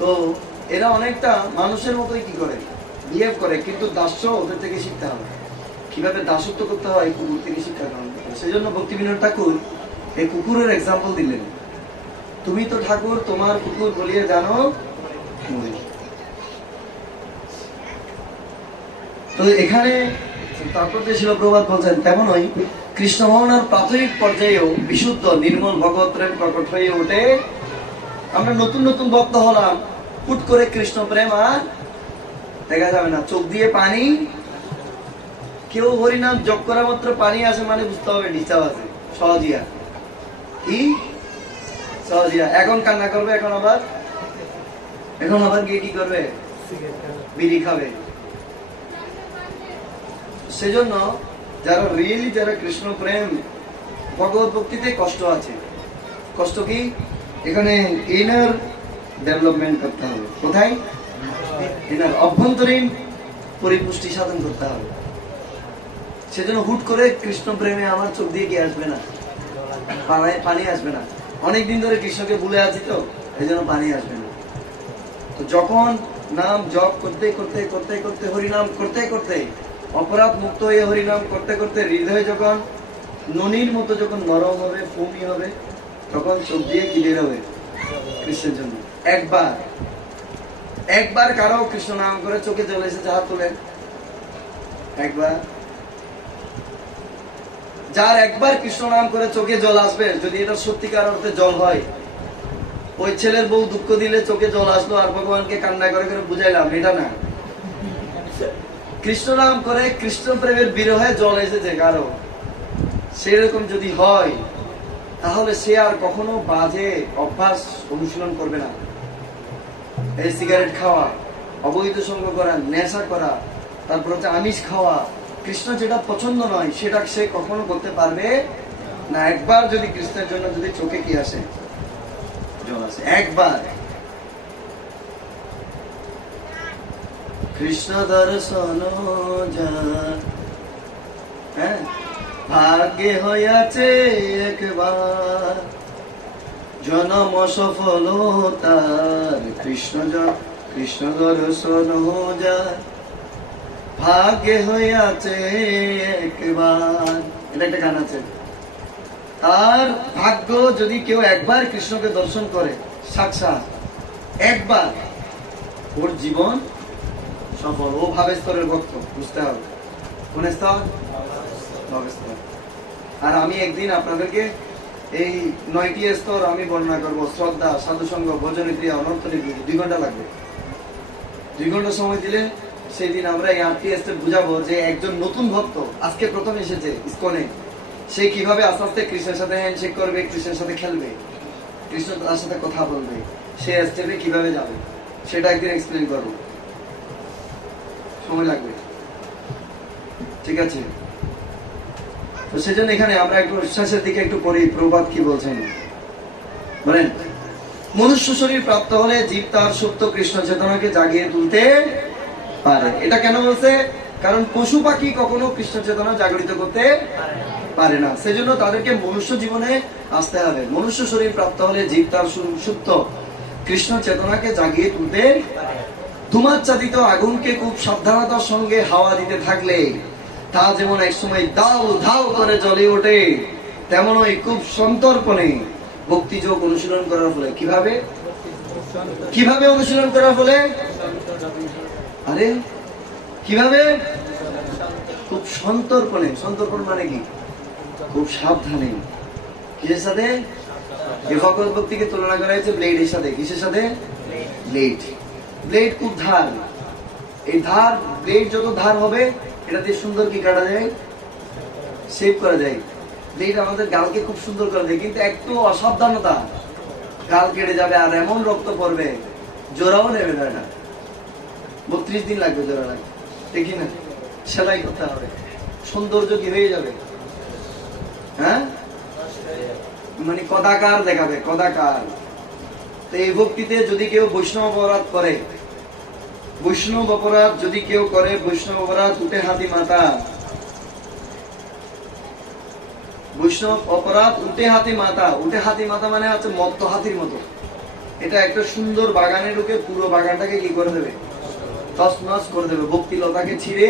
তো এরা অনেকটা মানুষের মতোই কি করে, বিহেভ করে, কিন্তু দাস্য ওদের থেকে শিখতে হবে। কিভাবে দাসত্ব করতে হয় কুকুর থেকে শিক্ষা গ্রহণ করতে হয়। সেই জন্য ভক্তিবিনোদ ঠাকুর এই কুকুরের এক্সাম্পল দিলেন, তুমি তো ঠাকুর তোমার কুকুর বলিয়ে জানো মই। তো এখানে তারপর যে শিলপ্রপাত বলছেন, তেমনই কৃষ্ণ ভাবনার প্রাথমিক পর্যায়েও বিশুদ্ধ নির্মল ভগবত প্রেম প্রকট হয়ে ওঠে। আমরা নতুন নতুন ভক্ত হলাম, হুট করে কৃষ্ণ প্রেম আর দেখা যাবে না। চোখ দিয়ে পানি, কেউ হরিনাম জপ করা মাত্র পানি আসে মানে বুঝতে হবে ডিস্টার্ব আছে। সহজিয়া কি? সহজিয়া এখন কান্না করবে, এখন আবার গিয়ে কি করবে? বিড়ি খাবে। সেজন্য যারা রিয়েলি, যারা কৃষ্ণ প্রেম ভগবত ভক্তিতে কষ্ট আছে। কষ্ট কি? এখানে ইনার ডেভেলপমেন্ট করতে হবে। কোথায়? ইনার অভ্যন্তরীণ পরিপুষ্টি সাধন করতে হবে। সেজন্য হুট করে কৃষ্ণ প্রেমে আমার চোখ দিয়ে কি আসবে না, পানি আসবে না। অনেকদিন ধরে কৃষ্ণকে ভুলে আছি, তো এই জন্য পানি আসবে না। তো যখন নাম জপ করতে করতে করতে করতে, হরিনাম করতে করতে, অপরাধ মুক্ত হয়ে হরিনাম করতে করতে হৃদয় যখন ননির মতো যখন নরম হবে, ফুমি হবে, তখন চোখ দিয়ে কি বের হবে? কৃষ্ণের জন্য। একবার কারো কৃষ্ণ নাম করে চোখে জল এসেছে, হাত তোলেন। একবার, যার একবার কৃষ্ণ নাম করে চোখে জল আসবে, যদি এটা সত্যিকার অর্থে জল হয়, ওই ছেলের বউ দুঃখ দিলে চোখে জল আসলো আর ভগবানকে কান্না করে করে বুঝাইলাম, এটা না। কৃষ্ণ নাম করে কৃষ্ণ প্রেমের বিরহে জল এসেছে কারো, সেরকম যদি হয়, তাহলে সে আর কখনো বাজে অভ্যাস অনুশীলন করবে না। এই সিগারেট খাওয়া, অবৈধ সঙ্গ করা, নেশা করা, তারপর হচ্ছে আমিষ খাওয়া, কৃষ্ণ যেটা পছন্দ নয় সেটা সে কখনো করতে পারবে না। একবার যদি কৃষ্ণের জন্য যদি চোখে কি আসে, জল আসে, একবার। কৃষ্ণ দর্শন হ্যাঁ ভাগ্যে হইয়াছে একবার, জনম সফল তার, কৃষ্ণ দর্শন যায় ভাগ্যে হইয়াছে একবার। এটা একটা গান আছে। তার ভাগ্য যদি কেউ একবার কৃষ্ণকে দর্শন করে সাক্ষাৎ, একবার, ওর জীবন সফল। ও ভাবেস্তরের ভক্ত, বুঝতে হবে। কোন স্তর? ভাবেস্তর। আর আমি একদিন আপনাদেরকে এই 9টি স্তর আমি বর্ণনা করবো। শ্রদ্ধা, সাধুসঙ্গ, ভোজন ক্রিয়া, অনর্থ নীতি। 2 ঘন্টা লাগবে। 2 ঘন্টা সময় দিলে সেই দিন আমরা এই 8টি স্টেপ বুঝাবো যে একজন নতুন ভক্ত আজকে প্রথম এসেছে ইসকনে, সে কিভাবে আস্তে আস্তে কৃষ্ণের সাথে হ্যান্ডশেক করবে, কৃষ্ণের সাথে খেলবে, কৃষ্ণ তার সাথে কথা বলবে, সে স্টেপে কিভাবে যাবে, সেটা একদিন এক্সপ্লেন করবো। সময় লাগবে, ঠিক আছে? তো সেজন্য এখানে আমরা একটু শেষের দিকে একটু পড়ি। প্রভুপাদ কি বলছেন বলেন? মনুষ্য শরীর প্রাপ্ত হলে জীব তার সুপ্ত কৃষ্ণ চেতনাকে জাগিয়ে তুলতে পারে। এটা কেন বলছে? কারণ পশু পাখি কখনো কৃষ্ণ চেতনা জাগরিত করতে পারে না। সেজন্য তাদেরকে মনুষ্য জীবনে আসতে হবে। মনুষ্য শরীর প্রাপ্ত হলে জীব তার সুপ্ত কৃষ্ণ চেতনাকে জাগিয়ে তুলতে। ধূমাচ্ছাদিত আগুনকে খুব সাবধানতার সঙ্গে হাওয়া দিতে থাকলে তা যেমন একসময় দাউ ধাউ করে জ্বলে ওঠে, তেমনই খুব সন্তর্পণে ভক্তিযোগ অনুশীলন করার ফলে কিভাবে অনুশীলন করার ফলে? আরে কিভাবে? খুব সন্তর্পণে। সন্তর্পণ মানে কি? খুব সাবধানে। কিসের সাথে? ভগবত ভক্তিকে তুলনা করা হয়েছে ব্লেডের সাথে। কিসের সাথে? ব্লেড খুব ধার। এই ধার, ব্লেড যত ধার হবে এটা দিয়ে সুন্দর কি কাটা যায়, শেপ করা যায়। ব্লেড আমাদের গালকে খুব সুন্দর করে দেয়, কিন্তু একটু অসাবধানতা গাল কেটে যাবে আর এমন রক্ত পড়বে, জোড়াও নেবে না। এটা 32 দিন লাগবে জোড়া লাগবে, দেখি না? সেলাই করতে হবে, সৌন্দর্য কি হয়ে যাবে? হ্যাঁ, মানে কদাকার দেখাবে, কদাকার। তো এই ভক্তিতে যদি কেউ বৈষ্ণব অপরাধ করে, বৈষ্ণব অপরাধ যদি কেউ করে, বৈষ্ণব অপরাধ উঠে হাতি মাথা, বৈষ্ণব অপরাধ উঠে হাতি মাথা। উঠে হাতি মাথা মানে হচ্ছে মত্ত হাতির মতো। এটা একটা সুন্দর বাগানে ঢুকে পুরো বাগানটাকে কি করে দেবে? তছনছ করে দেবে, ভক্তি লতাকে ছিঁড়ে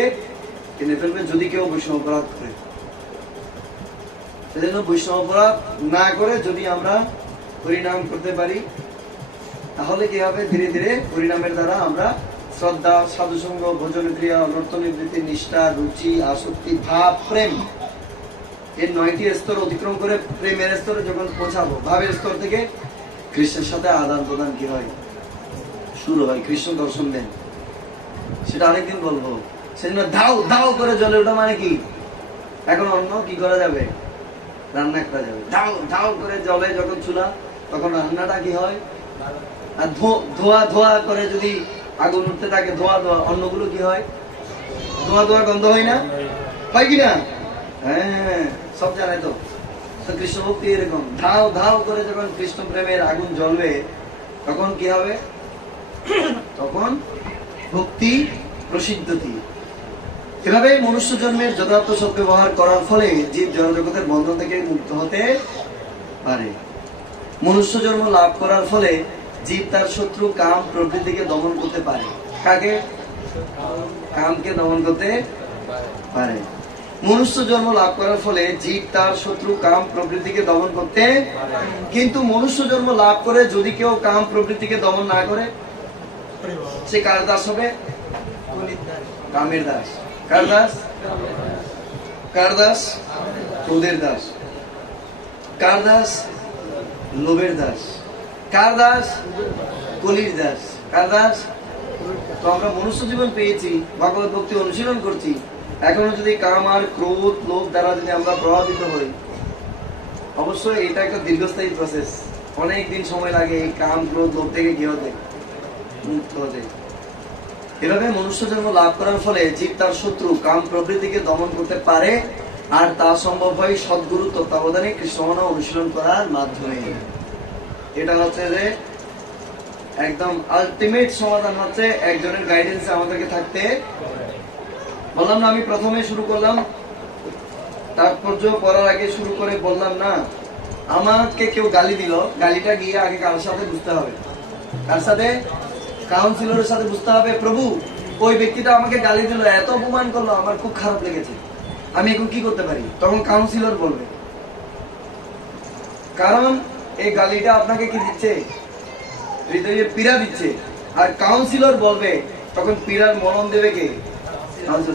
কিনে ফেলবে যদি কেউ বৈষ্ণব অপরাধ করে। সেজন্য বৈষ্ণব অপরাধ না করে যদি আমরা হরিনাম করতে পারি, তাহলে কি হবে? ধীরে ধীরে হরিনামের দ্বারা আমরা শ্রদ্ধা, সাধুসঙ্গ, ভোজন ক্রিয়া, অনর্থনিবৃত্তি, নিষ্ঠা, রুচি, আসক্তি, ভাব, প্রেম, এর 9টি স্তর অতিক্রম করে প্রেমের স্তরে যখন পৌঁছাবো, ভাবের স্তর থেকে কৃষ্ণের সাথে আদান প্রদান কি হয়? শুরু হয়। কৃষ্ণ দর্শন দেন, সেটা আরেকদিন বলবো। সেজন্য ধাও ধাও করে জ্বলে ওঠা মানে কি? এখন অন্য কি করা যাবে? রান্না করা যাবে। ধাও ধাও করে জ্বলে যখন চুলা, তখন রান্নাটা কি হয়? আর ধোয়া ধোয়া করে যদি আগুন উঠতে থাকে, ধোয়া ধোয়া, অন্যগুলো কি হয়? ধোয়া ধোয়া গন্ধ হয় না? হয় কি না? হ্যাঁ, সব জানাই তো। কৃষ্ণ ভক্তি এরকম, ধাও ধাও করে যখন কৃষ্ণ প্রেমের আগুন জ্বলবে, তখন কি হবে? তখন ভক্তি প্রসিদ্ধতি। এভাবে মনুষ্য জন্মের যথার্থ সদ্ব্যবহার করার ফলে জীব জড়জগতের বন্ধন থেকে মুক্ত হতে পারে। মনুষ্য জন্ম লাভ করার ফলে জীব তার শত্রু কাম প্রবৃত্তিকে দমন করতে পারে। কাকে? কামকে দমন করতে পারে। মনুষ্য জন্ম লাভ করার ফলে জীব তার শত্রু কাম প্রবৃত্তিকে দমন করতে, কিন্তু মনুষ্য জন্ম লাভ করে যদি কেউ কাম প্রবৃত্তিকে দমন না করে, সে কার দাস হবে? কামের দাস। কার দাস? কার দাস? ক্রোধের দাস। কার দাস? লোভের দাস। কার দাস? কলির দাস। কার দাস? তো আমরা মনুষ্য জীবন পেয়েছি, ভগবত ভক্তি অনুশীলন করছি, এখনো যদি কাম আর ক্রোধ, লোভ দ্বারা যদি আমরা প্রভাবিত হই, অবশ্যই এটা একটা দীর্ঘস্থায়ী প্রসেস। অনেক দিন সময় লাগে এই কাম, ক্রোধ, লোভ থেকে কি হতে? মুক্ত হতে। এভাবে মনুষ্য জন্ম লাভ করার ফলে জীব তার শত্রু কাম প্রবৃত্তিকে দমন করতে পারে, আর তা সম্ভব হয় সদ্গুরু তত্ত্বাবধানে কৃষ্ণমনা অনুশীলন করার মাধ্যমে। এটা হচ্ছে যে একদম আলটিমেট সমাধান হচ্ছে একজনের গাইডেন্সে আমাদেরকে থাকতে। বললাম না, আমি প্রথমে শুরু করলাম, তাৎপর্য পড়ার আগে শুরু করে বললাম না, আমাকে কেউ গালি দিল, গালিটা গিয়ে আগে কার সাথে বুঝতে হবে? কার সাথে? কাউন্সিলরের সাথে বুঝতে হবে। প্রভু, ওই ব্যক্তিটা আমাকে গালি দিল, এত অপমান করলো, আমার খুব খারাপ লেগেছে, আমি এখন কি করতে পারি? তখন কাউন্সিলর বলবে। কারণ এই গালিটা আপনাকে কি দিচ্ছে? হৃদয়ে পীড়া দিচ্ছে। আর কাউন্সিলর বলবে, তখন পীড়ার মলম দেবে কে?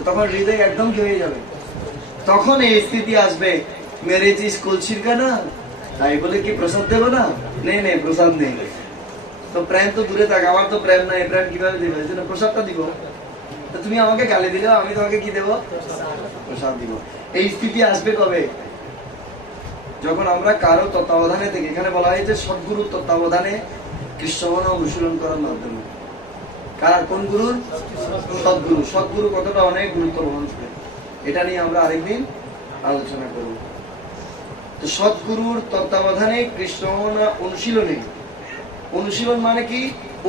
তখন হৃদয় একদম কি হয়ে যাবে? তখন এই স্থিতি আসবে, মেরে চিজ কলসির কানা, তাই বলে কি প্রসাদ দেবো না? নেই নেই, প্রসাদ নেই। তো প্রেম তো দূরে থাক, আমার তো প্রেম নাই, প্রেম কিভাবে দিবে? এই জন্য প্রসাদটা দিব। তো তুমি আমাকে গালি দিলে, আমি তোমাকে কি দেবো? প্রসাদ দিব। এই স্থিতি আসবে কবে? যখন আমরা কারো তত্ত্বাবধানে থেকে, এখানে বলা হয়েছে সদ্গুরু তত্ত্বাবধানে কৃষ্ণমনা অনুশীলন করার মাধ্যমে। কার? কোন গুরুর? সদ্গুরু। সদ্গুরু কতটা অনেক গুরুত্ব বহন করে, এটা নিয়ে আমরা আরেকদিন আলোচনা করব। তো সদ্গুরুর তত্ত্বাবধানে কৃষ্ণমনা অনুশীলনে, অনুশীলন মানে কি?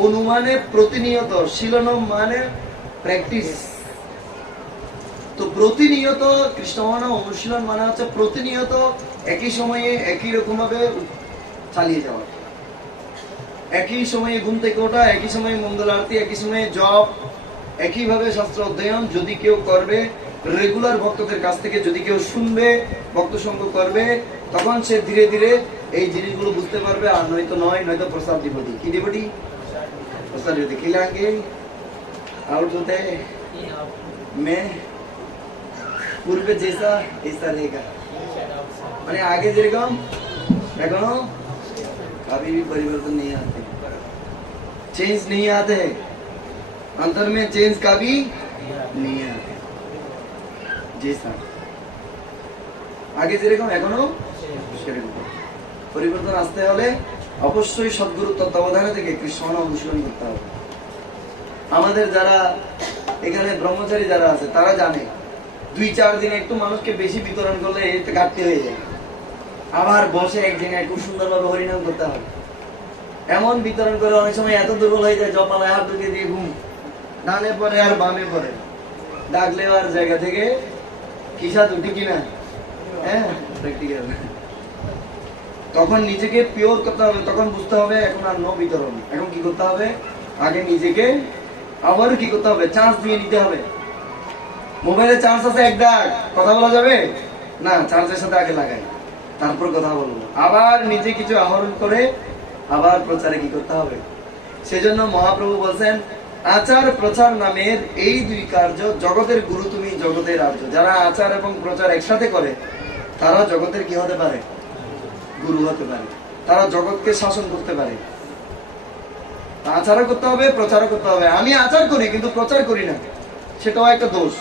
অনুমানে প্রতিনিয়ত, শীলনম মানে প্র্যাকটিস। তো প্রতিনিয়ত কৃষ্ণমনা অনুশীলন মানে হচ্ছে প্রতিনিয়ত একই সময়ে একই রকম ভাবে চালিয়ে যাওয়া, একই সময়ে ঘুম থেকে ওঠা, একই সময়ে মঙ্গল আরতি, একই সময়ে জপ, একইভাবে শাস্ত্র অধ্যয়ন যদি কেউ করবে, রেগুলার ভক্তদের কাছ থেকে যদি কেউ শুনবে, ভক্ত সঙ্গ করবে, তখন সে ধীরে ধীরে এই জিনিসগুলো বুঝতে পারবে। আর নয়তো নয়, নয়তো প্রসাদ দিবটি। কি দিবটি? প্রসাদ দিবটি। খিলাঙ্গে আউট হতে মে পূর্বে জেসা ऐसा रहेगा, মানে আগে যেরকম এখনো कभी भी परिवर्तन नहीं आते, चेंज नहीं आते, अंतर में चेंज कभी नहीं आते। जैसा আগে যেরকম এখনো সেরকম। পরিবর্তন আসতে হলে অবশ্যই সদ্গুরু তত্ত্বাবধানে থেকে কৃষ্ণমনা অনুশীলন করতে হবে। আমাদের যারা এখানে ব্রহ্মচারী যারা আছে, তারা জানে 2-4 দিন একটু মানুষকে বেশি বিতরণ করলে এতে ঘাটতি হয়ে যায়। আবার বসে এক জায়গায় খুব সুন্দরভাবে হরিনাম করতে হবে। এমন বিতরণ করে অনেক সময় এত দুর্বল হয়ে যায়, জপালায় হাত ঢুকিয়ে দিয়ে ঘুম, ডানে পরে আর বামে পরে, ডাকলেও আর জায়গা থেকে কিসাত উঠি কিনা। হ্যাঁ, প্র্যাকটিক্যাল। তখন নিজেকে পিওর করতে হবে, তখন বুঝতে হবে এখন আর নো বিতরণ। এখন কি করতে হবে, আগে নিজেকে আবার কি করতে হবে, চান্স দিয়ে নিতে হবে। মোবাইলে চান্স আছে এক ডাক, কথা বলা যাবে না, চান্সের সাথে আগে লাগাই, তারপর কথা বলবো। আবার নিজে কিছু আহরণ করে আবার প্রচারে কি করতে হবে। সেজন্য মহাপ্রভু বলছেন, আচার প্রচার নামের এই 2 কার্য জগতের গুরু তুমি জগতের আর্য। যারা আচার এবং প্রচার একসাথে করে তারা জগতের কি হতে পারে, গুরু হতে পারে, তারা জগৎকে শাসন করতে পারে। আচারও করতে হবে, প্রচারও করতে হবে। আমি আচার করি কিন্তু প্রচার করি না, সেটাও একটা দোষ।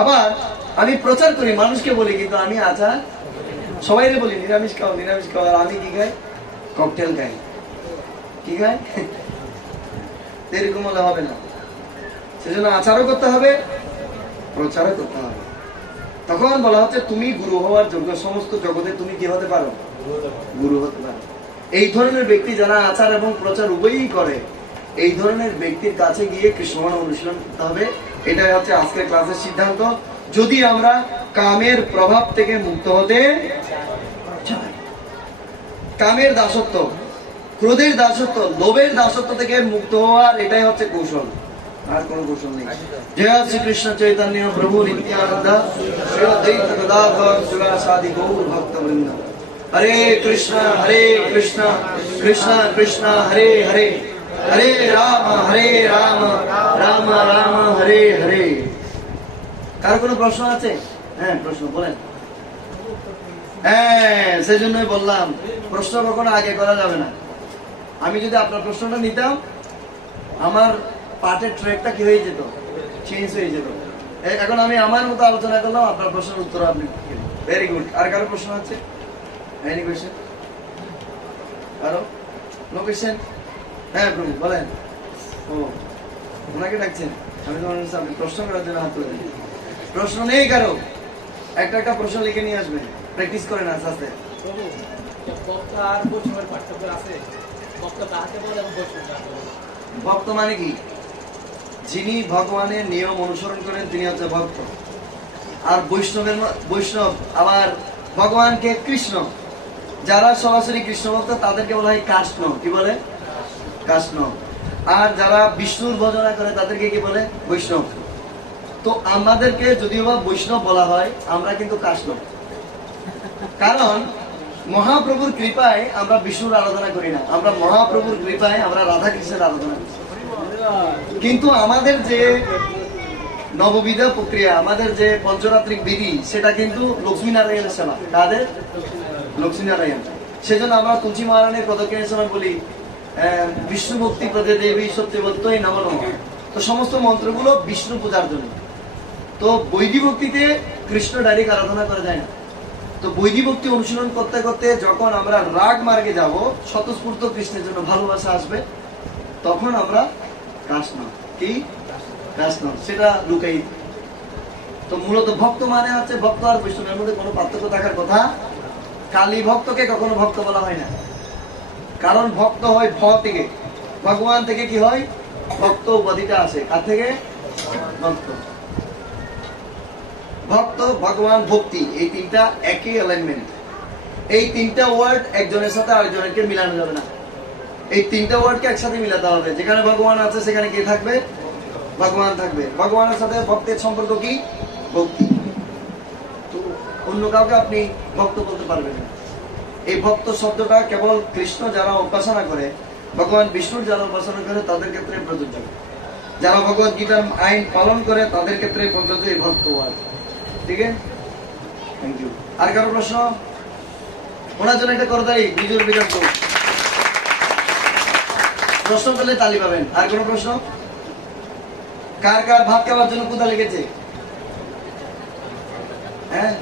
আবার আমি প্রচার করি, মানুষকে বলি, কিন্তু আমি আচার সবাইরে বলি নিরামিষ খাও নিরামিষ খাও, আর আমি কি খাই, ককটেল খাই। কি খাই, এরকম হলে হবে না। সেজন্য আচারও করতে হবে, প্রচারও করতে হবে। তখন বলা হচ্ছে তুমি গুরু হওয়ার যোগ্য, সমস্ত জগতে তুমি কি হতে পারো, গুরু হতে পারো। এই ধরনের ব্যক্তি যারা আচার এবং প্রচার উভয়ই করে, এই ধরনের ব্যক্তির কাছে গিয়ে কৃষ্ণমান অনুশীলন করতে হবে। এটাই হচ্ছে আজকের ক্লাসের সিদ্ধান্ত। যদি আমরা কামের প্রভাব থেকে মুক্ত হতে চাই, কামের দাসত্ব, ক্রোধের দাসত্ব, লোভের দাসত্ব থেকে মুক্ত হওয়ার এটাই হচ্ছে কৌশল, আর কোনো কৌশল নেই। জয় শ্রীকৃষ্ণ চৈতন্য প্রভু নিত্যানন্দ শ্রী অদ্বৈত গদাধর শিবাসাদি গৌর ভক্তবৃন্দ। হরে কৃষ্ণ কৃষ্ণ কৃষ্ণ হরে হরে, হরে রাম রাম রাম হরে হরে। কার কোনো প্রশ্ন আছে? হ্যাঁ, প্রশ্ন বলেন। হ্যাঁ, সেই জন্যই বললাম প্রশ্ন কখনো আগে করা যাবে না। আমি যদি আপনার প্রশ্নটা নিতাম, আমার পাঠের ট্র্যাকটা কি হয়ে যেত, চেঞ্জ হয়ে যেত। এখন আমি আমার মতো আলোচনা করলাম, আপনার প্রশ্নের উত্তর আপনি। Very good. আর কারো প্রশ্ন আছে? Any question? কারো? No question? হ্যাঁ প্রভু বলেন। ও, ওনাকে ডাকছেন? আমি তো মনে হচ্ছে আপনি প্রশ্ন করার জন্য হাত তুলে। প্রশ্ন নেই কারো? একটা প্রশ্ন লিখে নিয়ে আসবেন, প্র্যাকটিস করেন আস্তে আস্তে। ভক্ত মানে কি? যিনি ভগবানের নিয়ম অনুসরণ করেন তিনি হচ্ছে ভক্ত। আর বৈষ্ণব আবার ভগবানকে কৃষ্ণ, যারা সরাসরি কৃষ্ণ ভক্ত তাদেরকে বলা হয় কাষ্ণ। কি বলে? কাষ্ণ। আর যারা বিষ্ণুর ভজনা করে তাদেরকে কি বলে? বৈষ্ণব। তো আমাদেরকে যদিও বা বৈষ্ণব বলা হয়, আমরা কিন্তু কাষ্ণ। কারণ মহাপ্রভুর কৃপায় আমরা বিষ্ণুর আরাধনা করি না, আমরা মহাপ্রভুর কৃপায় আমরা রাধা কৃষ্ণের আরাধনা করি। কিন্তু আমাদের যে নববিধা প্রক্রিয়া, আমাদের যে পঞ্চরাত্রিক বিধি, সেটা কিন্তু লক্ষ্মীনারায়ণের সেবা। কাদের? লক্ষ্মীনারায়ণ। সেজন্য আমরা তুলসী মহারানীর পদক্ষেপের সময় বলি বিষ্ণু ভক্তি প্রদে দেবী সত্যবত্যই নমঃ নমঃ। তো সমস্ত মন্ত্রগুলো বিষ্ণু পূজার জন্য। তো বৈধি ভক্তিতে কৃষ্ণ ডাইরেক্ট আরাধনা করা যায় না। তো বৈধি ভক্তি অনুশীলন করতে করতে যখন আমরা রাগ মার্গে যাব, স্বতঃস্ফূর্ত কৃষ্ণের জন্য ভালোবাসা আসবে, তখন আমরা কাষ্ণ। কি? কাষ্ণ। সেটা লুকাই। তো মূলত ভক্ত মানে হচ্ছে, ভক্ত আর বৈষ্ণবের মধ্যে কোনো পার্থক্য থাকার কথা। কালী ভক্তকে কখনো ভক্ত বলা হয় না, কারণ ভক্ত হয় ভ থেকে, ভগবান থেকে কি হয়? ভক্ত উপাধিটা আসে। কার থেকে? ভক্ত। ভক্ত, ভগবান, ভক্তি, এই তিনটা একই অ্যালাইনমেন্ট। এই তিনটা ওয়ার্ড একজনের সাথে আরেকজনকে মিলানো যাবে না। এই তিনটা ওয়ার্ডকে একসাথে মিলাতে হবে। যেখানে ভগবান আছে সেখানে কে থাকবে? ভগবান থাকবে। ভগবানের সাথে ভক্তের সম্পর্ক কি? ভক্তি। তো অন্য কাউকে আপনি ভক্ত বলতে পারবেন না। এই ভক্ত শব্দটা কেবল কৃষ্ণ যারা উপাসনা করে, ভগবান বিষ্ণুর যারা উপাসনা করে তাদের ক্ষেত্রে প্রযোজ্য। যারা ভগবত গীতার আইন পালন করে তাদের ক্ষেত্রে প্রযোজ্য এই ভক্ত ওয়ার্ড। ঠিক আছে, থ্যাংক ইউ। আর কারো প্রশ্ন? ওনার জন্য একটা করতালি, নিজের বিকাশ করুন। প্রশ্ন করলে তালি পাবেন। আর কোনো প্রশ্ন? কার কার ভাত খাওয়ার জন্য কোথা লেগেছে? হ্যাঁ,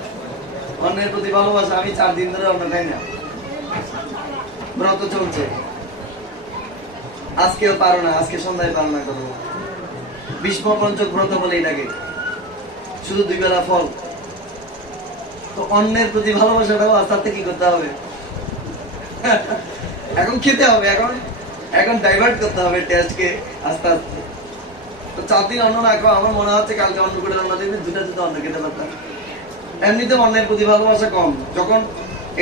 অন্যের প্রতি ভালোবাসা। আমি 4 দিন ধরে অন্য খাই না, ব্রত চলছে। আজকেও পারো না, আজকে সন্ধ্যায় পালনা করবো। ভীষ্ম পঞ্চক ব্রত বলে এটাকে। শুধু 2 বেলা ফল। তো অন্যের প্রতি ভালোবাসাটাও আস্তে আস্তে কি করতে হবে? এখন খেতে হবে, এখন ডাইভার্ট করতে হবে টেস্টকে আস্তে আস্তে। তো 4 দিন অন্ন না খাওয়া, আমার মনে হচ্ছে কালকে অন্য করে অন্ন দেবে, দুটো অন্ন খেতে পারতাম। এমনিতে অন্যের প্রতি ভালোবাসা কম, যখন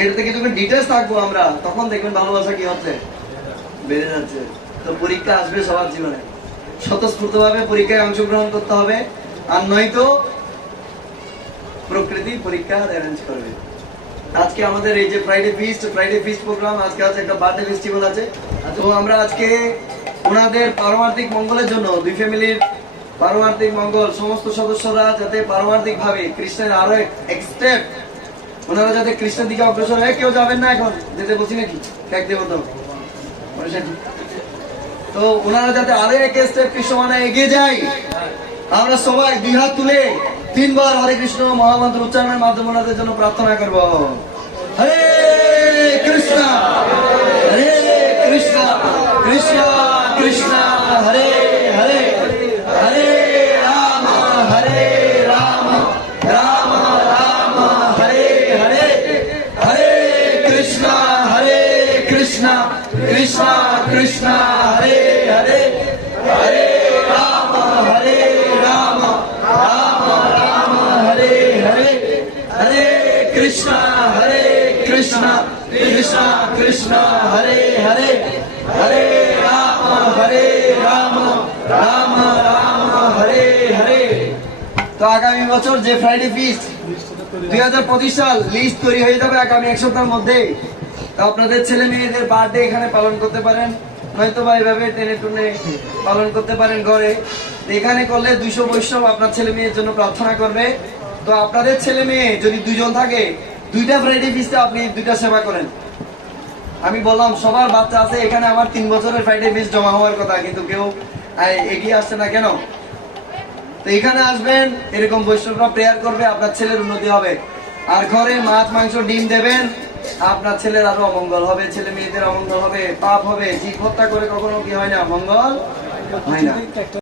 এর থেকে যখন ডিটেলস থাকবো আমরা, তখন দেখবেন ভালোবাসা কি হচ্ছে, বেড়ে যাচ্ছে। তো পরীক্ষা আসবে সবার জীবনে, স্বতঃস্ফূর্ত ভাবে পরীক্ষায় অংশগ্রহণ করতে হবে, আর নয়তো প্রকৃতি পরীক্ষা অ্যারেঞ্জ করবে। আজকে আমাদের এই যে ফ্রাইডে ফিস্ট প্রোগ্রাম, আজকে আছে একটা বার্থডে ফেস্টিভ্যাল আছে। তো আমরা আজকে ওনাদের পারমার্থিক মঙ্গলের জন্য, দুই ফ্যামিলির পারমার্থিক মঙ্গল, সমস্ত সদস্যরা যাতে পারমার্থিক ভাবে কৃষ্ণের আরো এক স্টেপ, ওনারা যাতে কৃষ্ণের দিকে অগ্রসর হয়। কেউ যাবেন না এখন, যেতে বলছি নাকি ত্যাগ দেব তো, তো ওনারা যাতে আরো এক স্টেপ কৃষ্ণ মানে এগিয়ে যায়, আমরা সবাই 2 হাত তুলে 3 বার হরে কৃষ্ণ মহামন্ত্র উচ্চারণের মাধ্যমে ওনাদের জন্য প্রার্থনা করব। হরে কৃষ্ণ হরে কৃষ্ণ কৃষ্ণ কৃষ্ণ হরে হরে, হরে রাম রাম রাম হরে হরে, হরে কৃষ্ণ কৃষ্ণ কৃষ্ণ হরে হরে, হরে রাম রাম রাম হরে হরে, হরে কৃষ্ণ কৃষ্ণ কৃষ্ণ হরে হরে, হরে রাম রাম রাম হরে হরে। তো আগামী বছর যে ফ্রাইডে ফিস্ট 2025 সাল লিস্ট তৈরি হয়ে যাবে আগামী 1 সপ্তাহের মধ্যে। তো আপনাদের ছেলে মেয়েদের বার্থডে এখানে পালন করতে পারেন, নয়তো বা এইভাবে টেনে টুনে পালন করতে পারেন ঘরে। এখানে করলে 200 বৈষ্ণব আপনার ছেলে মেয়ের জন্য প্রার্থনা করবে। তো আপনাদের ছেলে মেয়ে যদি 2 জন থাকে, 2টা ফ্রাইডে ফিস্টে আপনি 2টা সেবা করেন। আমি বললাম সবার বাচ্চা আছে এখানে, আমার 3 বছরের ফ্রাইডে ফিস্ট জমা হওয়ার কথা, কিন্তু কেউ এগিয়ে আসছে না কেন? তো এখানে আসবেন, এরকম বৈষ্ণবরা প্রেয়ার করবে, আপনার ছেলের উন্নতি হবে। আর ঘরে মাছ মাংস ডিম দেবেন, আপনার ছেলের আরো অমঙ্গল হবে, ছেলে মেয়েদের অমঙ্গল হবে, পাপ হবে। জীব হত্যা করে কখনো কি হয় না, মঙ্গল হয় না।